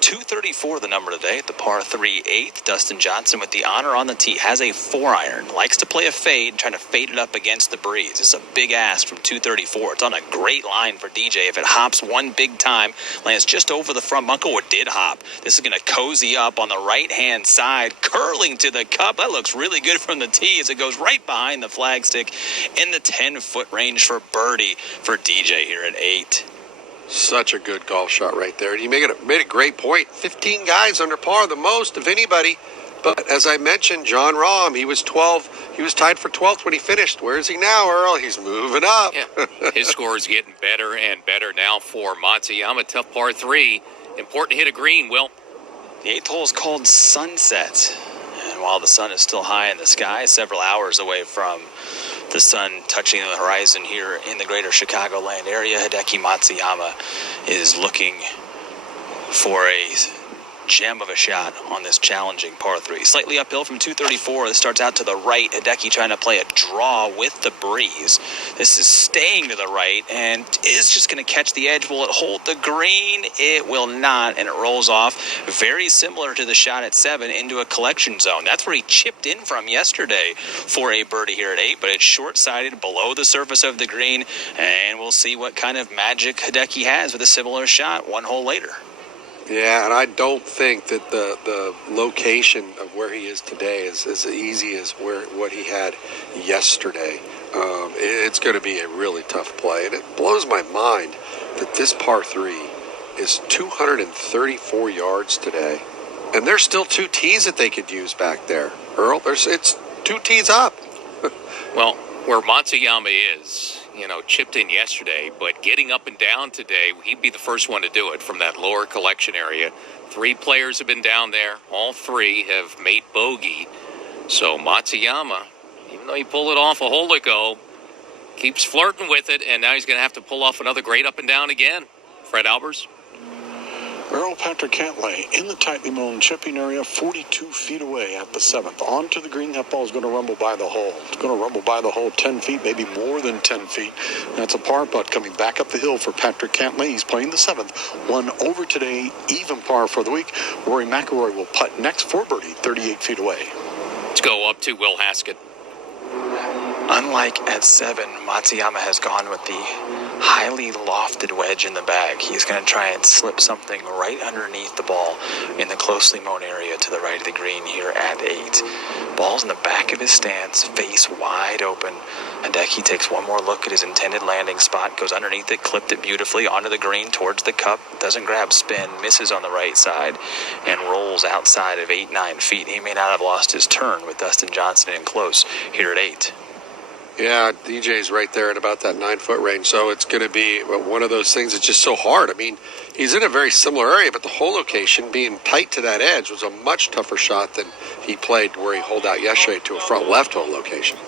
234 the number today at the par 3 8th. Dustin Johnson with the honor on the tee has a 4-iron. Likes to play a fade, trying to fade it up against the breeze. It's a big ask from 234. It's on a great line for DJ. If it hops one big time, lands just over the front bunker, or did hop, this is going to cozy up on the right-hand side, curling to the cup. That looks really good from the tee as it goes right behind the flagstick in the 10-foot range for birdie for DJ here at 8. Such a good golf shot right there. And you made a great point. 15 guys under par, the most of anybody. But as I mentioned, John Rahm, he was 12. He was tied for 12th when he finished. Where is he now, Earl? He's moving up. Yeah. His score is getting better and better now for Matsuyama. Tough par 3. Important to hit a green, Will. The 8th hole is called Sunset. And while the sun is still high in the sky, several hours away from the sun touching the horizon here in the greater Chicagoland area, Hideki Matsuyama is looking for a gem of a shot on this challenging par 3. Slightly uphill from 234. This starts out to the right. Hideki trying to play a draw with the breeze. This is staying to the right and is just going to catch the edge. Will it hold the green? It will not, and it rolls off. Very similar to the shot at 7 into a collection zone. That's where he chipped in from yesterday for a birdie here at 8, but it's short-sided below the surface of the green, and we'll see what kind of magic Hideki has with a similar shot one hole later. Yeah, and I don't think that the location of where he is today is as easy as what he had yesterday. It's going to be a really tough play, and it blows my mind that this par 3 is 234 yards today, and there's still 2 tees that they could use back there. Earl, it's 2 tees up. Well, where Matsuyama is, chipped in yesterday, but getting up and down today, he'd be the first one to do it from that lower collection area. 3 players have been down there. All 3 have made bogey. So Matsuyama, even though he pulled it off a hole ago, keeps flirting with it, and now he's going to have to pull off another great up and down again. Fred Albers? Earl Patrick Cantlay in the tightly mown chipping area, 42 feet away at the 7th. Onto the green, that ball is going to rumble by the hole. It's going to rumble by the hole 10 feet, maybe more than 10 feet. That's a par putt coming back up the hill for Patrick Cantlay. He's playing the 7th. 1 over today, even par for the week. Rory McIlroy will putt next for birdie, 38 feet away. Let's go up to Will Haskett. Unlike at 7, Matsuyama has gone with the highly lofted wedge in the bag. He's going to try and slip something right underneath the ball in the closely mown area to the right of the green here at 8. Ball's in the back of his stance, face wide open. Hideki takes one more look at his intended landing spot, goes underneath it, clipped it beautifully onto the green towards the cup, doesn't grab spin, misses on the right side, and rolls outside of 8-9 feet. He may not have lost his turn with Dustin Johnson in close here at 8. Yeah, DJ's right there in about that 9-foot range, so it's going to be one of those things that's just so hard. I mean, he's in a very similar area, but the hole location, being tight to that edge, was a much tougher shot than he played where he holed out yesterday to a front left hole location.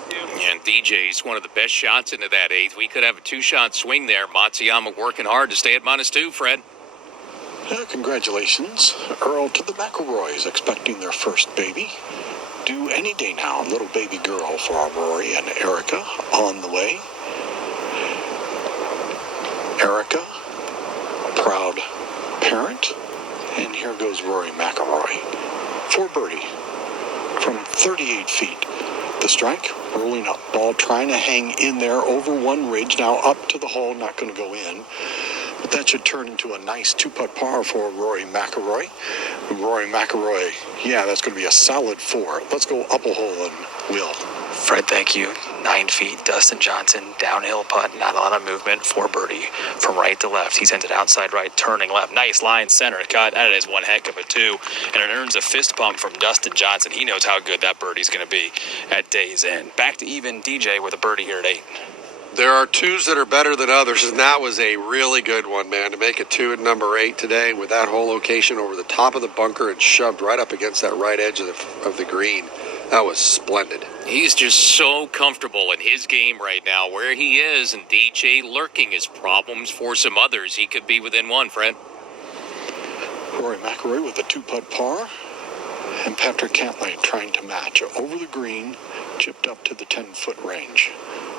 And DJ's one of the best shots into that 8th. We could have a 2-shot swing there. Matsuyama working hard to stay at -2, Fred. Congratulations, Earl, to the McElroys, expecting their first baby. Due any day now, little baby girl for Rory and Erica on the way. Erica, a proud parent, and here goes Rory McIlroy for birdie from 38 feet. The strike, rolling up ball, trying to hang in there over one ridge, now up to the hole, not going to go in. But that should turn into a nice two-putt par for Rory McIlroy. Rory McIlroy, yeah, that's going to be a solid 4. Let's go up a hole and Will. Fred, thank you. 9 feet. Dustin Johnson, downhill putt, not a lot of movement for birdie from right to left. He sends it outside right, turning left. Nice line center cut. That is one heck of a 2. And it earns a fist pump from Dustin Johnson. He knows how good that birdie's going to be at day's end. Back to even DJ with a birdie here at 8. There are 2s that are better than others, and that was a really good one, man. To make a 2 at number 8 today with that whole location over the top of the bunker and shoved right up against that right edge of the green. That was splendid. He's just so comfortable in his game right now where he is, and DJ lurking his problems for some others. He could be within 1, Fred. Rory McIlroy with a 2-putt par, and Patrick Cantlay trying to match over the green, chipped up to the 10-foot range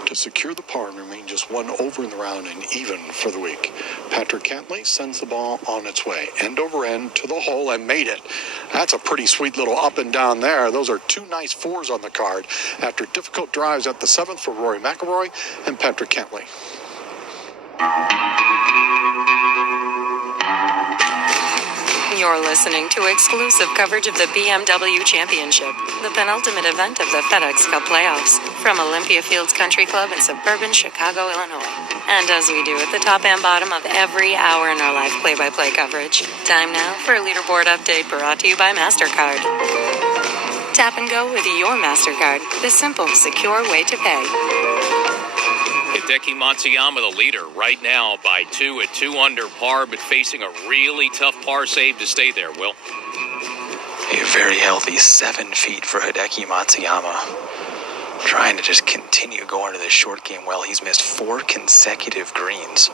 to secure the par and remain just 1 over in the round and even for the week. Patrick Cantlay sends the ball on its way, end over end to the hole, and made it. That's a pretty sweet little up and down there. Those are 2 nice 4s on the card after difficult drives at the 7th for Rory McIlroy and Patrick Cantlay. You're listening to exclusive coverage of the BMW Championship, the penultimate event of the FedEx Cup playoffs, from Olympia Fields Country Club in suburban Chicago, Illinois. And as we do at the top and bottom of every hour in our live play-by-play coverage, time now for a leaderboard update brought to you by MasterCard. Tap and go with your MasterCard, the simple, secure way to pay. Hideki Matsuyama, the leader, right now by 2 at 2 under par, but facing a really tough par save to stay there, Will. A very healthy 7 feet for Hideki Matsuyama. Trying to just continue going to this short game well. He's missed 4 consecutive greens,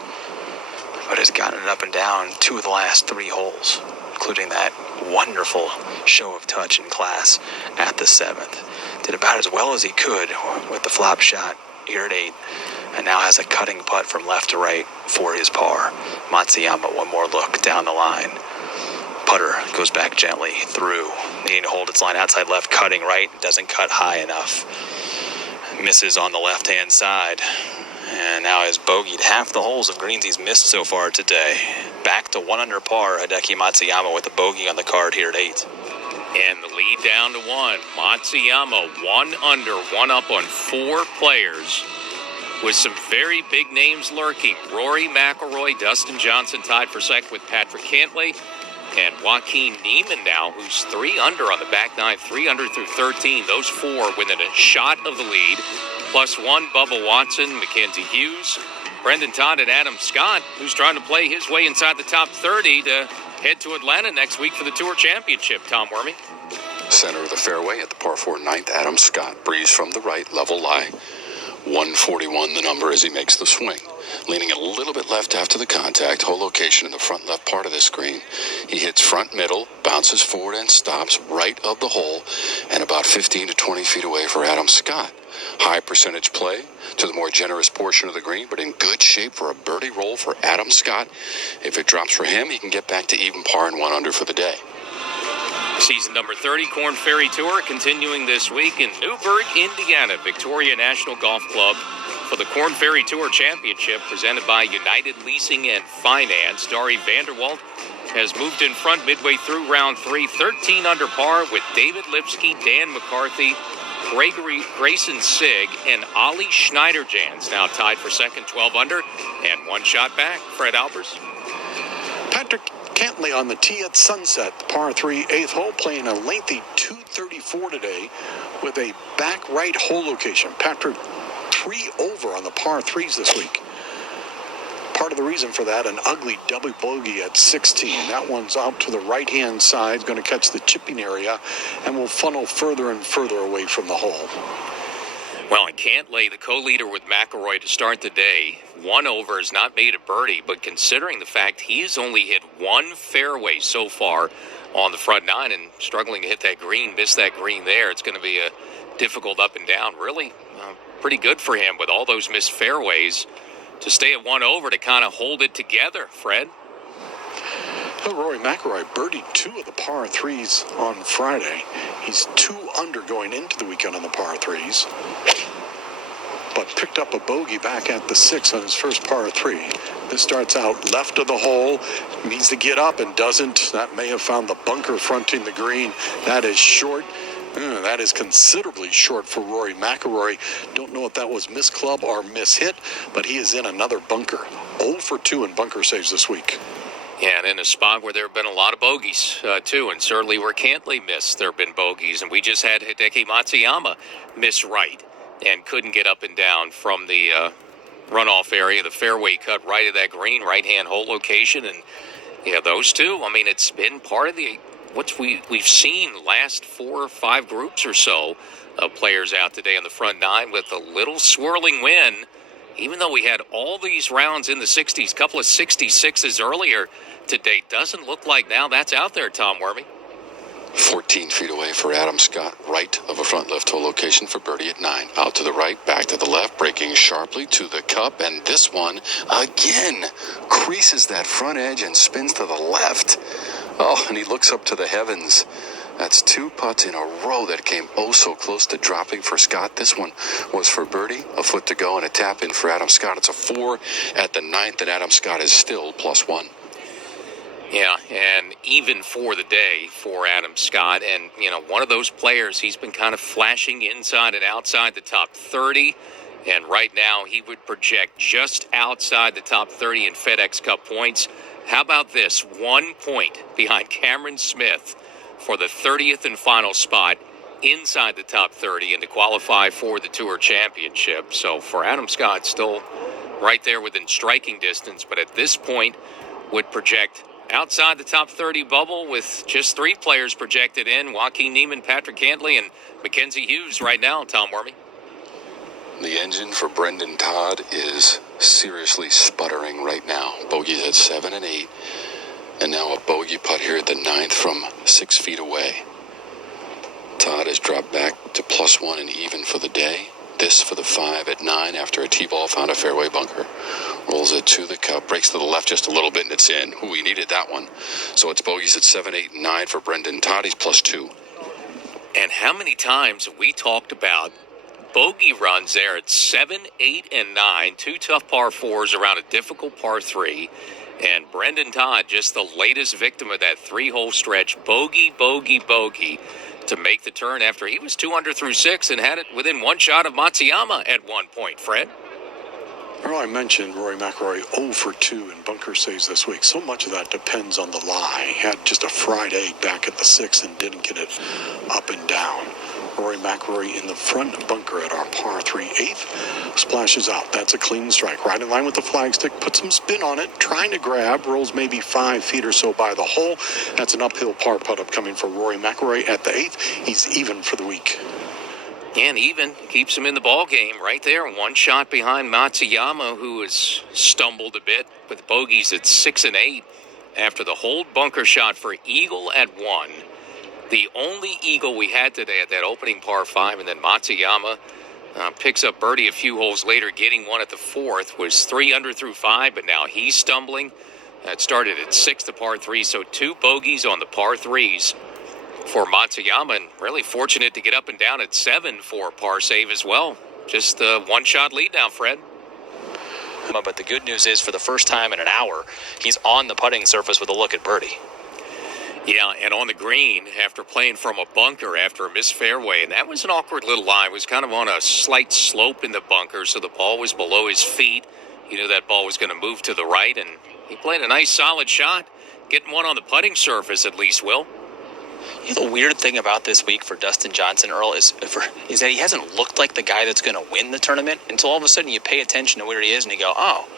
but has gotten it up and down 2 of the last 3 holes, including that wonderful show of touch and class at the 7th. Did about as well as he could with the flop shot here at 8. And now has a cutting putt from left to right for his par. Matsuyama, one more look down the line. Putter goes back gently through, needing to hold its line outside left, cutting right, doesn't cut high enough. Misses on the left-hand side. And now has bogeyed half the holes of greens he's missed so far today. Back to 1 under par, Hideki Matsuyama with a bogey on the card here at 8. And the lead down to 1. Matsuyama 1 under, 1 up on 4 players, with some very big names lurking. Rory McIlroy, Dustin Johnson tied for second with Patrick Cantlay, and Joaquin Niemann now, who's 3 under on the back 9, 3 under through 13. Those 4 within a shot of the lead. Plus 1, Bubba Watson, Mackenzie Hughes, Brendan Todd, and Adam Scott, who's trying to play his way inside the top 30 to head to Atlanta next week for the Tour Championship. Tom Wormy. Center of the fairway at the par 4 ninth, Adam Scott. Breeze from the right, level lie. 141 the number as he makes the swing. Leaning a little bit left after the contact, hole location in the front left part of the screen. He hits front middle, bounces forward and stops right of the hole, and about 15 to 20 feet away for Adam Scott. High percentage play to the more generous portion of the green, but in good shape for a birdie roll for Adam Scott. If it drops for him, he can get back to even par and 1 under for the day. Season number 30 Korn Ferry Tour continuing this week in Newburgh, Indiana. Victoria National Golf Club for the Korn Ferry Tour Championship presented by United Leasing and Finance. Dari Vanderwalt has moved in front midway through round 3, 13 under par with David Lipsky, Dan McCarthy, Grayson Sigg, and Ollie Schneiderjans now tied for second, 12 under, and 1 shot back. Fred Albers. Patrick Cantlay on the tee at Sunset, the par 3 8th hole, playing a lengthy 234 today with a back right hole location. Patrick 3 over on the par 3s this week. Part of the reason for that, an ugly double bogey at 16. That one's out to the right-hand side, going to catch the chipping area, and will funnel further and further away from the hole. Well, and Cantlay, the co-leader with McIlroy to start the day, 1 over, has not made a birdie, but considering the fact he has only hit 1 fairway so far on the front 9 and struggling to hit that green, missed that green there, it's going to be a difficult up and down. Really pretty good for him with all those missed fairways to stay at 1 over to kind of hold it together, Fred. Rory McIlroy birdied 2 of the par 3s on Friday. He's 2 under going into the weekend on the par 3s, but picked up a bogey back at the 6 on his first par 3. This starts out left of the hole, needs to get up and doesn't. That may have found the bunker fronting the green. That is short. That is considerably short for Rory McIlroy. Don't know if that was miss club or miss hit, but he is in another bunker. 0 for 2 in bunker saves this week. Yeah, and in a spot where there have been a lot of bogeys, too, and certainly where Cantlay missed, there have been bogeys. And we just had Hideki Matsuyama miss right and couldn't get up and down from the runoff area, the fairway cut right of that green, right-hand hole location. And, yeah, those two, I mean, it's been part of what we've seen last 4 or 5 groups or so of players out today on the front 9 with a little swirling wind. Even though we had all these rounds in the 60s, a couple of 66s earlier today, doesn't look like now that's out there, Tom Wormy. 14 feet away for Adam Scott, right of a front left hole location for birdie at 9. Out to the right, back to the left, breaking sharply to the cup, and this one again creases that front edge and spins to the left. Oh, and he looks up to the heavens. That's 2 putts in a row that came oh so close to dropping for Scott. This one was for birdie, a foot to go, and a tap in for Adam Scott. It's a 4 at the 9th, and Adam Scott is still +1. Yeah, and even for the day for Adam Scott. And, one of those players, he's been kind of flashing inside and outside the top 30. And right now, he would project just outside the top 30 in FedEx Cup points. How about this? 1 point behind Cameron Smith for the 30th and final spot inside the top 30 and to qualify for the Tour Championship. So for Adam Scott, still right there within striking distance, but at this point would project outside the top 30 bubble with just 3 players projected in, Joaquin Niemann, Patrick Cantlay, and Mackenzie Hughes right now, Tom Wormy. The engine for Brendan Todd is seriously sputtering right now. Bogeys at 7 and 8. And now a bogey putt here at the 9th from 6 feet away. Todd has dropped back to +1 and even for the day. This for the 5 at 9 after a tee ball found a fairway bunker. Rolls it to the cup, breaks to the left just a little bit, and it's in. Ooh, he needed that one. So it's bogeys at 7, 8, and 9 for Brendan Todd. He's +2. And how many times have we talked about bogey runs there at 7, 8, and 9, 2 tough par 4s around a difficult par 3. And Brendan Todd, just the latest victim of that 3-hole stretch, bogey, bogey, bogey, to make the turn after he was 2 under through 6 and had it within 1 shot of Matsuyama at one point, Fred. Well, I mentioned Rory McIlroy 0 for 2 in bunker saves this week. So much of that depends on the lie. He had just a fried egg back at the 6 and didn't get it up and down. Rory McIlroy in the front bunker at our par 3 8th. Splashes out. That's a clean strike. Right in line with the flagstick. Put some spin on it. Trying to grab. Rolls maybe 5 feet or so by the hole. That's an uphill par putt up coming for Rory McIlroy at the 8th. He's even for the week. And even keeps him in the ball game right there. 1 shot behind Matsuyama, who has stumbled a bit with bogeys at 6 and 8 after the hold bunker shot for eagle at 1. The only eagle we had today at that opening par 5, and then Matsuyama picks up birdie a few holes later, getting one at the 4th, was 3 under through 5, but now he's stumbling. It started at 6 to par 3, so 2 bogeys on the par 3s for Matsuyama, and really fortunate to get up and down at 7 for par save as well. Just a 1-shot lead now, Fred. But the good news is, for the first time in an hour, he's on the putting surface with a look at birdie. Yeah, and on the green after playing from a bunker after a missed fairway. And that was an awkward little lie. It was kind of on a slight slope in the bunker, so the ball was below his feet. He knew that ball was going to move to the right, and he played a nice, solid shot. Getting one on the putting surface, at least, Will. You know, the weird thing about this week for Dustin Johnson, Earl, is that he hasn't looked like the guy that's going to win the tournament until all of a sudden you pay attention to where he is and you go, oh,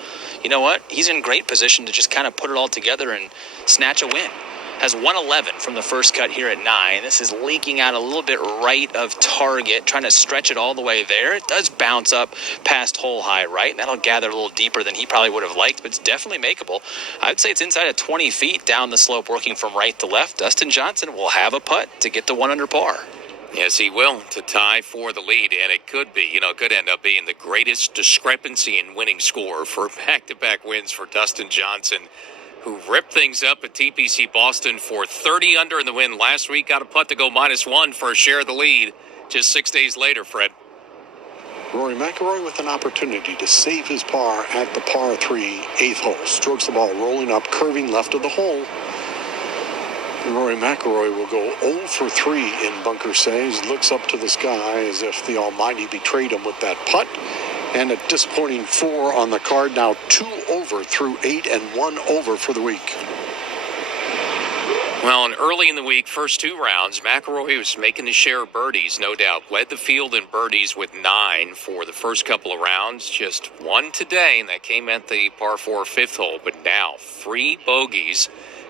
you know what? He's in great position to just kind of put it all together and snatch a win. has 111 from the first cut here at 9. This is leaking out a little bit right of target, trying to stretch it all the way there. It does bounce up past hole high right, and that'll gather a little deeper than he probably would have liked, but it's definitely makeable. I would say it's inside of 20 feet down the slope, working from right to left. Dustin Johnson will have a putt to get to 1 under par. Yes, he will, to tie for the lead, and it could be, it could end up being the greatest discrepancy in winning score for back-to-back wins for Dustin Johnson, who ripped things up at TPC Boston for 30 under in the win last week. Got a putt to go -1 for a share of the lead just 6 days later, Fred. Rory McIlroy with an opportunity to save his par at the par 3 8th hole. Strokes the ball rolling up, curving left of the hole. Rory McIlroy will go 0 for 3 in bunker saves. Looks up to the sky as if the Almighty betrayed him with that putt. And a disappointing 4 on the card. Now 2 over through 8 and 1 over for the week. Well, and early in the week, first 2 rounds, McIlroy was making his share of birdies, no doubt. Led the field in birdies with 9 for the first couple of rounds. Just 1 today, and that came at the par 4 5th hole. But now 3 bogeys.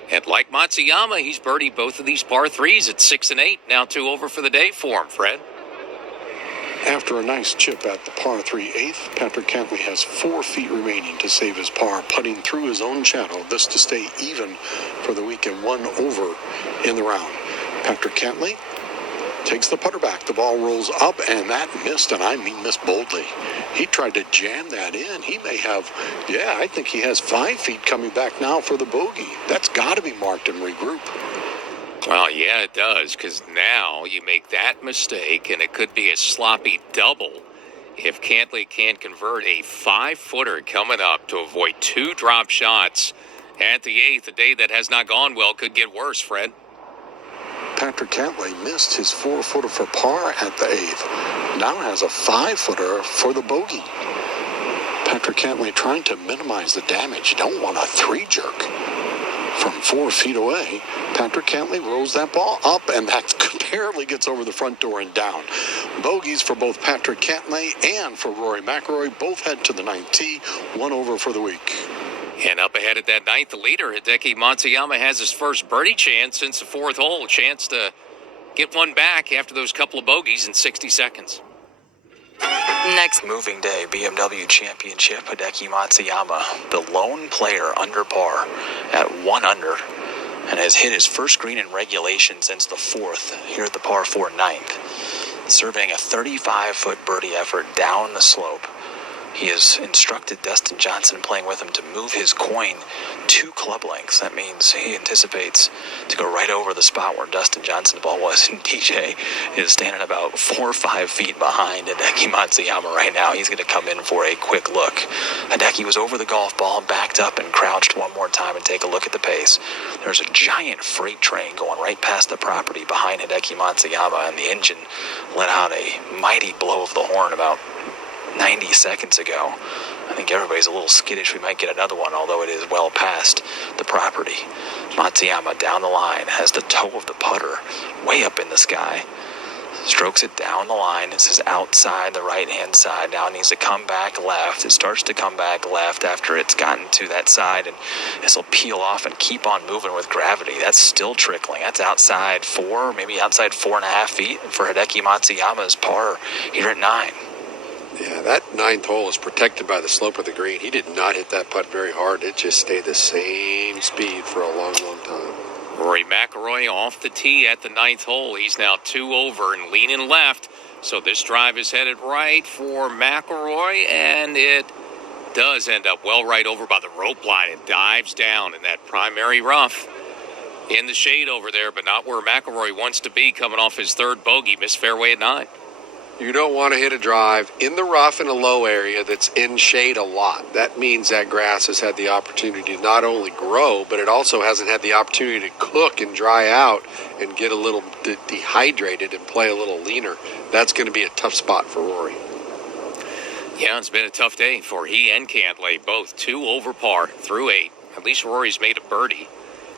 And like Matsuyama, he's birdied both of these par 3s at 6 and 8. Now 2 over for the day for him, Fred. After a nice chip at the par 3 8th, Patrick Cantlay has 4 feet remaining to save his par, putting through his own channel, this to stay even for the week and 1 over in the round. Patrick Cantlay takes the putter back. The ball rolls up, and that missed, and I mean missed boldly. He tried to jam that in. He may have, I think he has 5 feet coming back now for the bogey. That's got to be marked and regroup. Well, yeah, it does, because now you make that mistake, and it could be a sloppy double if Cantlay can't convert a 5-footer coming up to avoid 2 drop shots at the 8th. A day that has not gone well could get worse, Fred. Patrick Cantlay missed his 4-footer for par at the 8th. Now has a 5-footer for the bogey. Patrick Cantlay trying to minimize the damage. You don't want a 3-jerk. From 4 feet away, Patrick Cantlay rolls that ball up, and that barely gets over the front door and down. Bogeys for both Patrick Cantlay and for Rory McIlroy. Both head to the 9th tee, 1 over for the week. And up ahead at that 9th, the leader, Hideki Matsuyama, has his first birdie chance since the 4th hole. Chance to get one back after those couple of bogeys in 60 seconds. Next moving day, BMW Championship, Hideki Matsuyama, the lone player under par at 1 under, and has hit his first green in regulation since the 4th here at the par 4 9th, surveying a 35-foot birdie effort down the slope. He has instructed Dustin Johnson, playing with him, to move his coin 2 club lengths. That means he anticipates to go right over the spot where Dustin Johnson's ball was. And DJ is standing about 4 or 5 feet behind Hideki Matsuyama right now. He's going to come in for a quick look. Hideki was over the golf ball, backed up, and crouched one more time and take a look at the pace. There's a giant freight train going right past the property behind Hideki Matsuyama, and the engine let out a mighty blow of the horn about 90 seconds ago. I think everybody's a little skittish. We might get another one, although it is well past the property. Matsuyama down the line has the toe of the putter way up in the sky. Strokes it down the line. This is outside the right-hand side. Now it needs to come back left. It starts to come back left after it's gotten to that side, and this will peel off and keep on moving with gravity. That's still trickling. That's outside 4, maybe outside 4.5 feet for Hideki Matsuyama's par here at 9. Yeah, that 9th hole is protected by the slope of the green. He did not hit that putt very hard. It just stayed the same speed for a long, long time. Rory McIlroy off the tee at the 9th hole. He's now 2 over and leaning left. So this drive is headed right for McIlroy, and it does end up well right over by the rope line. It dives down in that primary rough in the shade over there, but not where McIlroy wants to be coming off his 3rd bogey. Missed fairway at 9. You don't want to hit a drive in the rough in a low area that's in shade a lot. That means that grass has had the opportunity to not only grow, but it also hasn't had the opportunity to cook and dry out and get a little dehydrated and play a little leaner. That's going to be a tough spot for Rory. Yeah, it's been a tough day for he and Cantlay, both 2 over par through 8. At least Rory's made a birdie.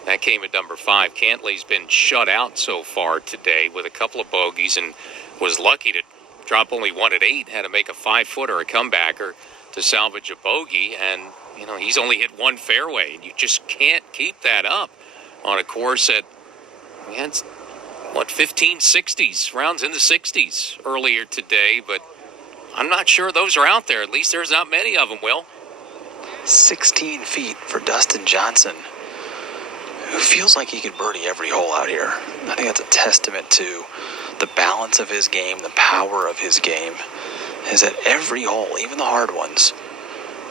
That came at number 5. Cantlay's been shut out so far today with a couple of bogeys and was lucky to drop only 1 at 8, had to make a 5-footer, a comebacker to salvage a bogey, and he's only hit 1 fairway, and you just can't keep that up. on a course at, we had, 1560s, rounds in the 60s earlier today, but I'm not sure those are out there. At least there's not many of them, Will. 16 feet for Dustin Johnson, who feels like he could birdie every hole out here. I think that's a testament to the balance of his game, the power of his game, is that every hole, even the hard ones,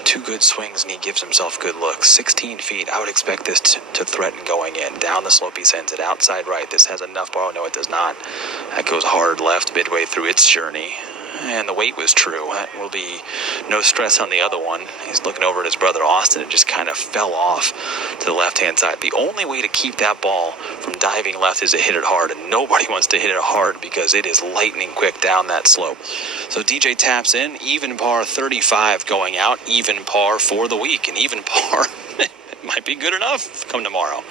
2 good swings and he gives himself good looks. 16 feet, I would expect this to threaten going in. Down the slope he sends it, outside right. This has enough power. No, it does not. That goes hard left midway through its journey. And the weight was true. That will be no stress on the other one. He's looking over at his brother Austin. It just kind of fell off to the left-hand side. The only way to keep that ball from diving left is to hit it hard, and nobody wants to hit it hard because it is lightning quick down that slope. So DJ taps in, even par 35 going out, even par for the week, and even par it might be good enough come tomorrow.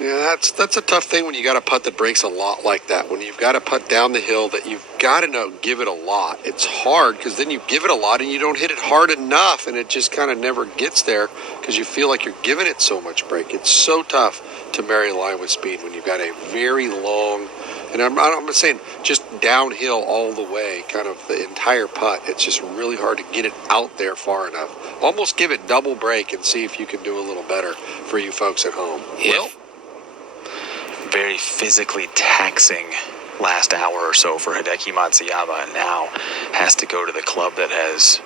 Yeah, that's a tough thing when you got a putt that breaks a lot like that. When you've got a putt down the hill that you've got to give it a lot. It's hard because then you give it a lot and you don't hit it hard enough, and it just kind of never gets there because you feel like you're giving it so much break. It's so tough to marry line with speed when you've got a very long, and I'm not saying just downhill all the way, kind of the entire putt. It's just really hard to get it out there far enough. Almost give it double break and see if you can do a little better for you folks at home. Will? Very physically taxing last hour or so for Hideki Matsuyama, and now has to go to the club that has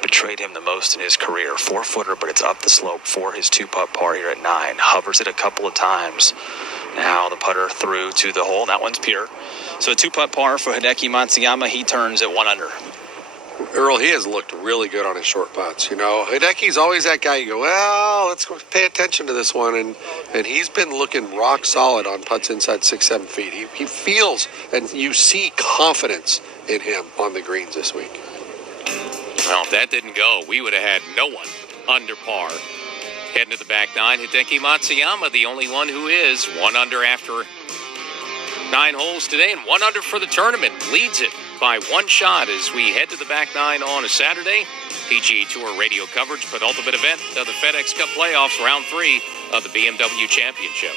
betrayed him the most in his career. 4-footer, but it's up the slope for his 2-putt par here at 9. Hovers it a couple of times. Now the putter through to the hole. That one's pure. So a 2-putt par for Hideki Matsuyama. He turns at 1 under. Earl, he has looked really good on his short putts. You know, Hideki's always that guy you go, well, let's go pay attention to this one. And he's been looking rock solid on putts inside 6-7 feet. He feels, and you see confidence in him on the greens this week. Well, if that didn't go, we would have had no one under par. Heading to the back 9, Hideki Matsuyama, the only one who is 1 under after 9 holes today, and 1 under for the tournament. Leads it by 1 shot as we head to the back 9 on a Saturday. PGA Tour radio coverage, penultimate event of the FedEx Cup playoffs, round 3 of the BMW Championship.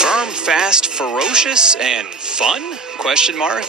Firm, fast, ferocious, and fun? Question mark?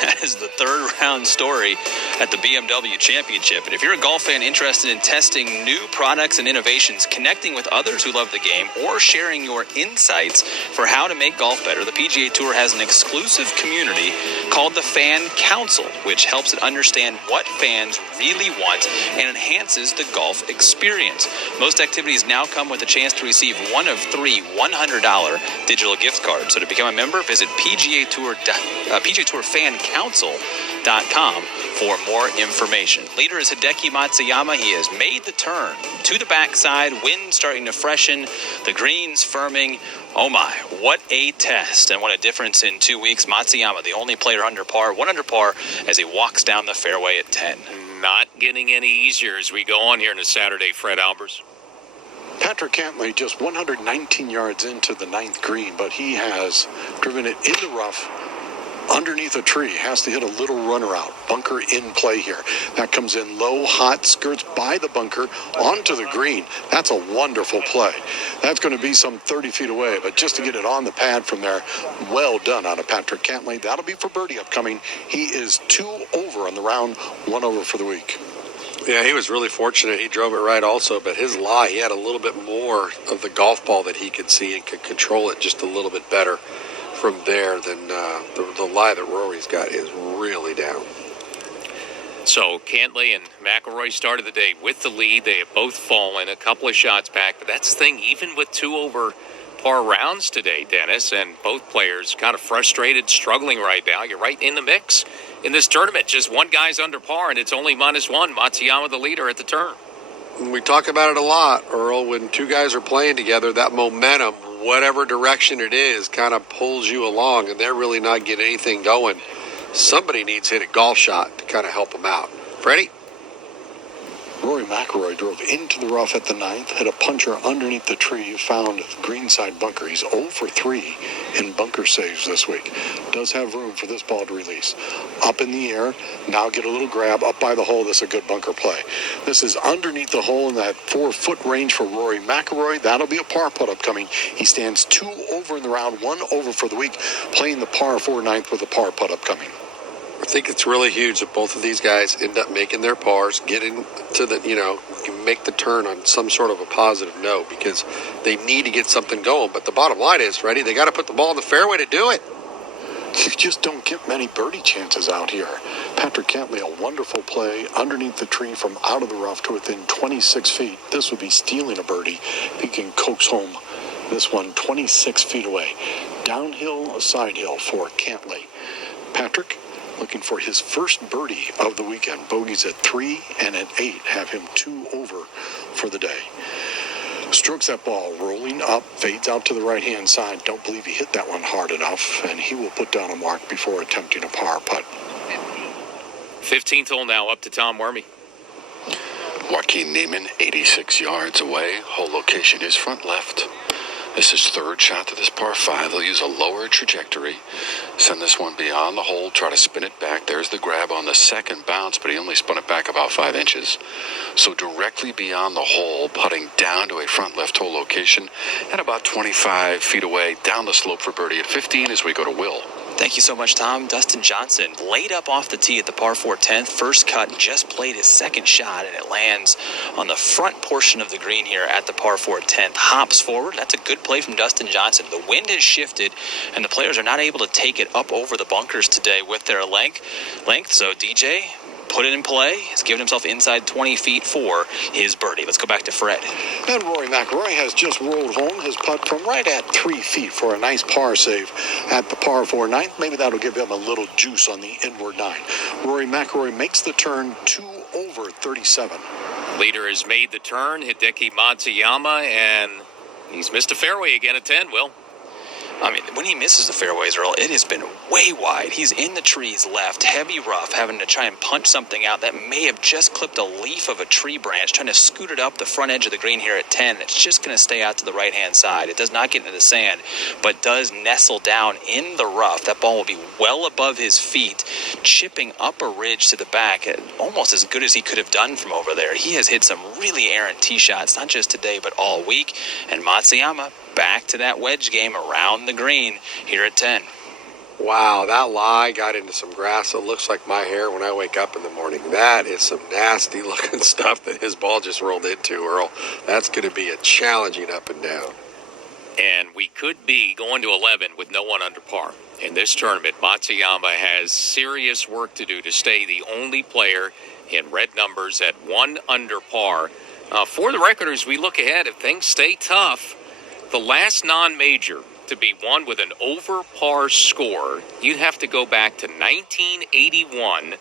That is the third round story at the BMW Championship. And if you're a golf fan interested in testing new products and innovations, connecting with others who love the game, or sharing your insights for how to make golf better, the PGA Tour has an exclusive community called the Fan Council, which helps it understand what fans really want and enhances the golf experience. Most activities now come with a chance to receive one of 3 $100 digital gift cards. So to become a member, visit PGATourFanCouncil.com for more information. Leader is Hideki Matsuyama. He has made the turn to the backside. Wind starting to freshen. The greens firming. Oh my, what a test and what a difference in 2 weeks. Matsuyama, the only player under par, 1 under par as he walks down the fairway at 10. Not getting any easier as we go on here on a Saturday, Fred Albers. Patrick Cantlay just 119 yards into the 9th green, but he has driven it in the rough underneath a tree. Has to hit a little runner out. Bunker in play here. That comes in low, hot, skirts by the bunker onto the green. That's a wonderful play. That's going to be some 30 feet away, but just to get it on the pad from there, well done out of Patrick Cantlay. That'll be for birdie upcoming. He is 2 over on the round, 1 over for the week. Yeah, he was really fortunate. He drove it right also, but his lie, he had a little bit more of the golf ball that he could see and could control it just a little bit better from there than the lie that Rory's got is really down. So Cantlay and McIlroy started the day with the lead. They have both fallen a couple of shots back, but that's the thing, even with 2 over par rounds today, Dennis, and both players kind of frustrated, struggling right now. You're right in the mix in this tournament. Just one guy's under par, and it's only -1. Matsuyama, the leader at the turn. We talk about it a lot, Earl. When 2 guys are playing together, that momentum, whatever direction it is, kind of pulls you along, and they're really not getting anything going. Somebody needs to hit a golf shot to kind of help them out. Freddie? Rory McIlroy drove into the rough at the 9th, hit a puncher underneath the tree, found greenside bunker. He's 0 for 3 in bunker saves this week. Does have room for this ball to release. Up in the air, now get a little grab up by the hole. This is a good bunker play. This is underneath the hole in that 4-foot range for Rory McIlroy. That'll be a par putt upcoming. He stands 2 over in the round, 1 over for the week, playing the par 4 9th with a par putt upcoming. I think it's really huge that both of these guys end up making their pars, getting to the, make the turn on some sort of a positive note, because they need to get something going. But the bottom line is, Freddie, they got to put the ball in the fairway to do it. You just don't get many birdie chances out here. Patrick Cantlay, a wonderful play underneath the tree from out of the rough to within 26 feet. This would be stealing a birdie if he can coax home this one 26 feet away. Downhill, a side hill for Cantlay. Patrick looking for his first birdie of the weekend. Bogeys at 3 and at 8 have him 2 over for the day. Strokes that ball, rolling up, fades out to the right-hand side. Don't believe he hit that one hard enough, and he will put down a mark before attempting a par putt. 15th hole now, up to Tom Wormy. Joaquin Neiman, 86 yards away. Hole location is front left. This is third shot to this par 5. They'll use a lower trajectory. Send this one beyond the hole. Try to spin it back. There's the grab on the second bounce, but he only spun it back about 5 inches. So directly beyond the hole, putting down to a front left hole location and about 25 feet away down the slope for birdie at 15 as we go to Will. Thank you so much, Tom. Dustin Johnson laid up off the tee at the par 4 10th. First cut, just played his second shot, and it lands on the front portion of the green here at the par 4 10th. Hops forward. That's a good play from Dustin Johnson. The wind has shifted, and the players are not able to take it up over the bunkers today with their length. So DJ put it in play. He's given himself inside 20 feet for his birdie. Let's go back to Fred. And Rory McIlroy has just rolled home his putt from right at 3 feet for a nice par save at the par 4 9th. Maybe that'll give him a little juice on the inward 9. Rory McIlroy makes the turn 2 over 37. Leader has made the turn, Hideki Matsuyama, and he's missed a fairway again at 10, Will. I mean, when he misses the fairways, Earl, it has been way wide. He's in the trees left, heavy rough, having to try and punch something out that may have just clipped a leaf of a tree branch, trying to scoot it up the front edge of the green here at 10. It's just going to stay out to the right-hand side. It does not get into the sand, but does nestle down in the rough. That ball will be well above his feet, chipping up a ridge to the back, almost as good as he could have done from over there. He has hit some really errant tee shots, not just today, but all week. And Matsuyama back to that wedge game around the green here at 10. Wow, that lie got into some grass. It looks like my hair when I wake up in the morning. That is some nasty looking stuff that his ball just rolled into, Earl. That's going to be a challenging up and down. And we could be going to 11 with no one under par. In this tournament, Matsuyama has serious work to do to stay the only player in red numbers at 1 under par. For the record, as we look ahead, if things stay tough, the last non-major to be won with an over par score, you'd have to go back to 1981,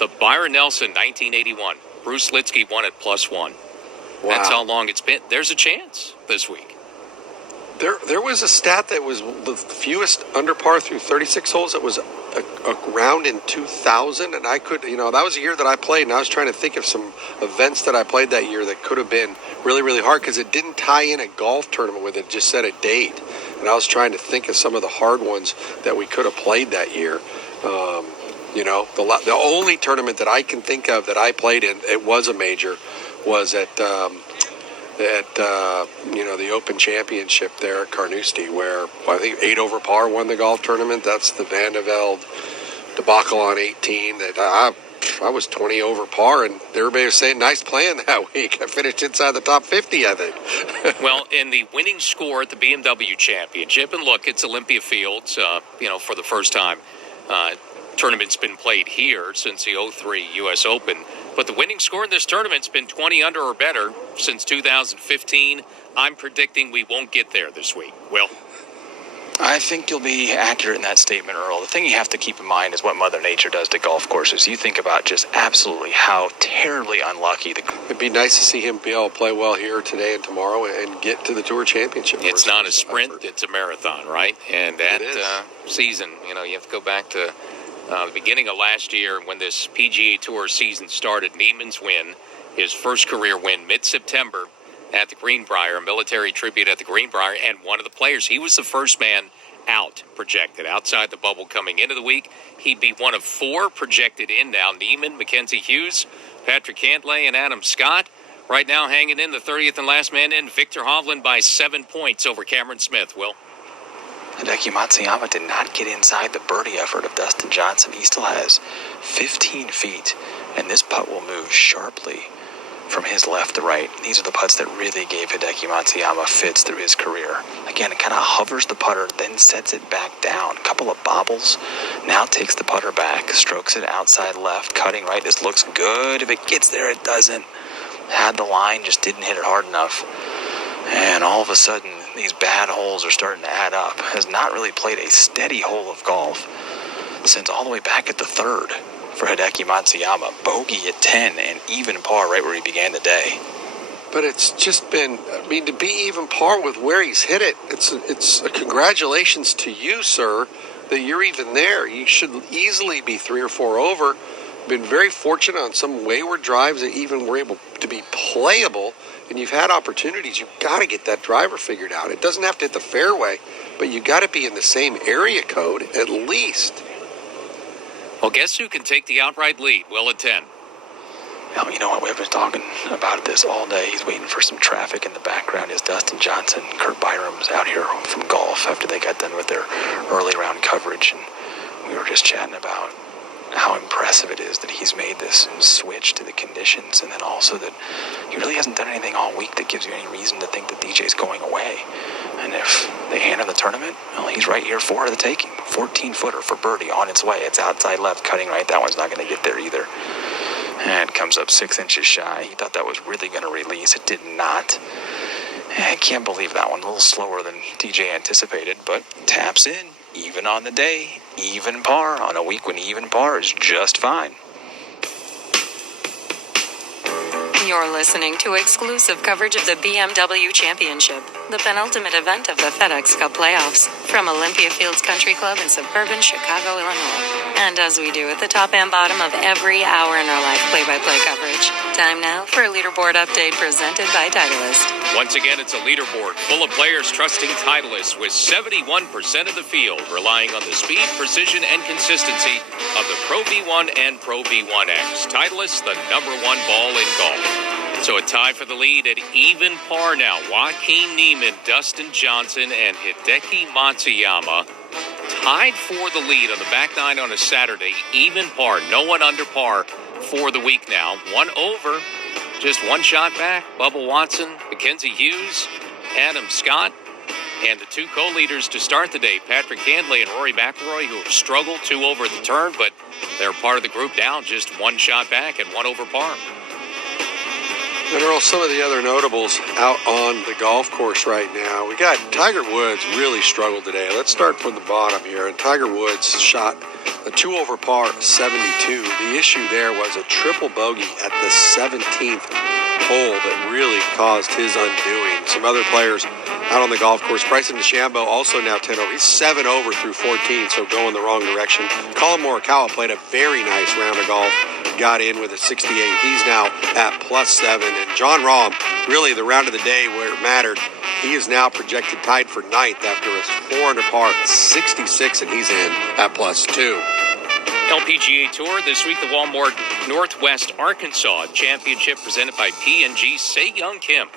the Byron Nelson 1981. Bruce Litsky won at +1. Wow. That's how long it's been. There's a chance this week. There was a stat that was the fewest under par through 36 holes. It was a round in 2000, and I could, that was a year that I played, and I was trying to think of some events that I played that year that could have been really, really hard because it didn't tie in a golf tournament with it. It just said a date, and I was trying to think of some of the hard ones that we could have played that year. The only tournament that I can think of that I played in, it was a major, was at the Open Championship there at Carnoustie, where I think 8 over par won the golf tournament. That's the Van de Velde debacle on 18 that I was 20 over par, and everybody was saying nice playing that week. I finished inside the top 50, I think. Well, in the winning score at the BMW Championship, and look, it's Olympia Fields, for the first time. Tournament's been played here since the 03 U.S. Open. But the winning score in this tournament's been 20 under or better since 2015. I'm predicting we won't get there this week. Will? I think you'll be accurate in that statement, Earl. The thing you have to keep in mind is what Mother Nature does to golf courses. You think about just absolutely how terribly unlucky It'd be nice to see him be able to play well here today and tomorrow and get to the Tour Championship. It's not a sprint, it's a marathon, right? And that season, you have to go back to the beginning of last year when this PGA Tour season started. Neiman's win his first career win mid-September at the Greenbrier, a military tribute at the Greenbrier, and one of the players. He was the first man out, projected outside the bubble coming into the week. He'd be one of 4 projected in now. Neiman, Mackenzie Hughes, Patrick Cantlay, and Adam Scott. Right now hanging in the 30th and last man in, Victor Hovland by 7 points over Cameron Smith. Will? Hideki Matsuyama did not get inside the birdie effort of Dustin Johnson. He still has 15 feet, and this putt will move sharply from his left to right. These are the putts that really gave Hideki Matsuyama fits through his career. Again, it kind of hovers the putter, then sets it back down. A couple of bobbles. Now takes the putter back, strokes it outside left, cutting right. This looks good. If it gets there, it doesn't. Had the line, just didn't hit it hard enough. And all of a sudden, these bad holes are starting to add up. Has not really played a steady hole of golf since all the way back at the 3rd. For Hideki Matsuyama, bogey at 10 and even par right where he began the day. But it's just been, I mean, to be even par with where he's hit it, it's a congratulations to you, sir, that you're even there. You should easily be 3 or 4 over. Been very fortunate on some wayward drives that even were able to be playable, and you've had opportunities. You've got to get that driver figured out. It doesn't have to hit the fairway, but you got to be in the same area code at least. Well, guess who can take the outright lead? Will at 10. Now, you know what? We've been talking about this all day. He's waiting for some traffic in the background. Is Dustin Johnson, Kurt Byram's out here from golf after they got done with their early round coverage. And we were just chatting about how impressive it is that he's made this switch to the conditions, and then also that he really hasn't done anything all week that gives you any reason to think that DJ's going away. And if they hand him the tournament, well, he's right here for the taking. 14-footer for birdie on its way. It's outside left, cutting right. That one's not going to get there either. And comes up 6 inches shy. He thought that was really going to release. It did not. I can't believe that one. A little slower than DJ anticipated, but taps in. Even on the day, even par. On a week when even par is just fine. You're listening to exclusive coverage of the BMW Championship, the penultimate event of the FedEx Cup playoffs, from Olympia Fields Country Club in suburban Chicago, Illinois. And as we do at the top and bottom of every hour in our live play-by-play coverage, time now for a leaderboard update presented by Titleist. Once again, it's a leaderboard full of players trusting Titleist, with 71% of the field relying on the speed, precision, and consistency of the Pro V1 and Pro V1X. Titleist, the #1 ball in golf. So a tie for the lead at even par now. Joaquin Neiman, Dustin Johnson, and Hideki Matsuyama tied for the lead on the back nine on a Saturday. Even par, no one under par for the week now. One over, just one shot back. Bubba Watson, Mackenzie Hughes, Adam Scott, and the 2 co-leaders to start the day, Patrick Cantlay and Rory McIlroy, who have struggled 2 over the turn, but they're part of the group now, just one shot back and 1 over par. And Earl, some of the other notables out on the golf course right now. We got Tiger Woods really struggled today. Let's start from the bottom here. And Tiger Woods shot a 2 over par 72. The issue there was a triple bogey at the 17th hole that really caused his undoing. Some other players out on the golf course. Bryson DeChambeau also now 10 over. He's 7 over through 14, so going the wrong direction. Colin Morikawa played a very nice round of golf. Got in with a 68. He's now at +7. And John Rahm, really the round of the day where it mattered, he is now projected tied for 9th after his 4 under par 66, and he's in at +2. LPGA Tour this week, the Walmart Northwest Arkansas Championship presented by P&G. Se-Young Kim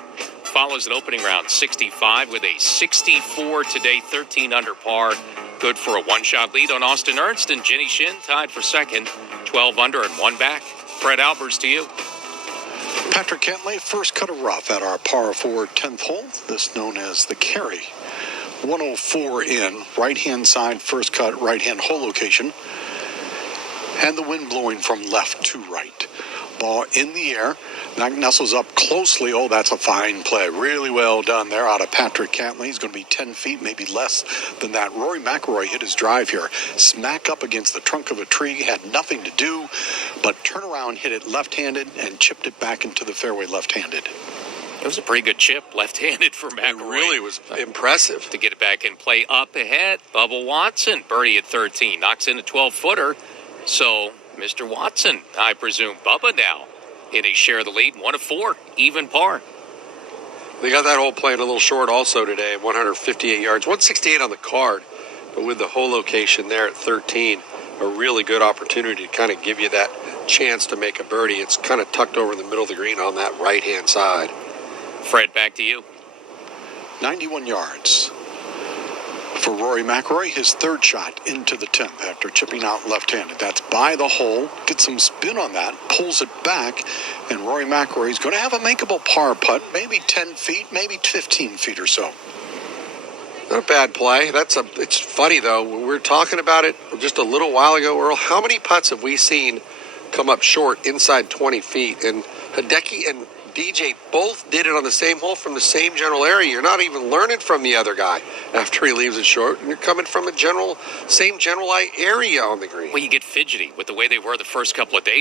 follows an opening round 65 with a 64 today, 13 under par. Good for a one-shot lead on Austin Ernst, and Jenny Shin tied for second, 12 under and 1 back. Fred Albers to you. Patrick Cantlay, first cut of rough at our par 4 10th hole, this known as the carry. 104 in, right-hand side, first cut, right-hand hole location. And the wind blowing from left to right. Ball in the air. That nestles up closely. Oh, that's a fine play. Really well done there out of Patrick Cantlay. He's going to be 10 feet, maybe less than that. Rory McIlroy hit his drive here. Smack up against the trunk of a tree. Had nothing to do but turn around, hit it left-handed, and chipped it back into the fairway left-handed. It was a pretty good chip, left-handed for McIlroy. It really was impressive. To get it back and play up ahead. Bubba Watson, birdie at 13, knocks in a 12-footer. So, Mr. Watson, I presume Bubba now They share the lead, 1 of 4, even par. They got that hole playing a little short also today, 158 yards, 168 on the card. But with the hole location there at 13, a really good opportunity to kind of give you that chance to make a birdie. It's kind of tucked over in the middle of the green on that right-hand side. Fred, back to you. 91 yards. For Rory McIlroy, his third shot into the 10th after chipping out left-handed. That's by the hole. Gets some spin on that, pulls it back, and Rory McIlroy is going to have a makeable par putt, maybe 10 feet, maybe 15 feet or so. Not a bad play. It's funny, though. We were talking about it just a little while ago, Earl. How many putts have we seen come up short inside 20 feet? And Hideki and DJ both did it on the same hole from the same general area. You're not even learning from the other guy after he leaves it short, and you're coming from a same general area on the green. Well, you get fidgety with the way they were the first couple of days.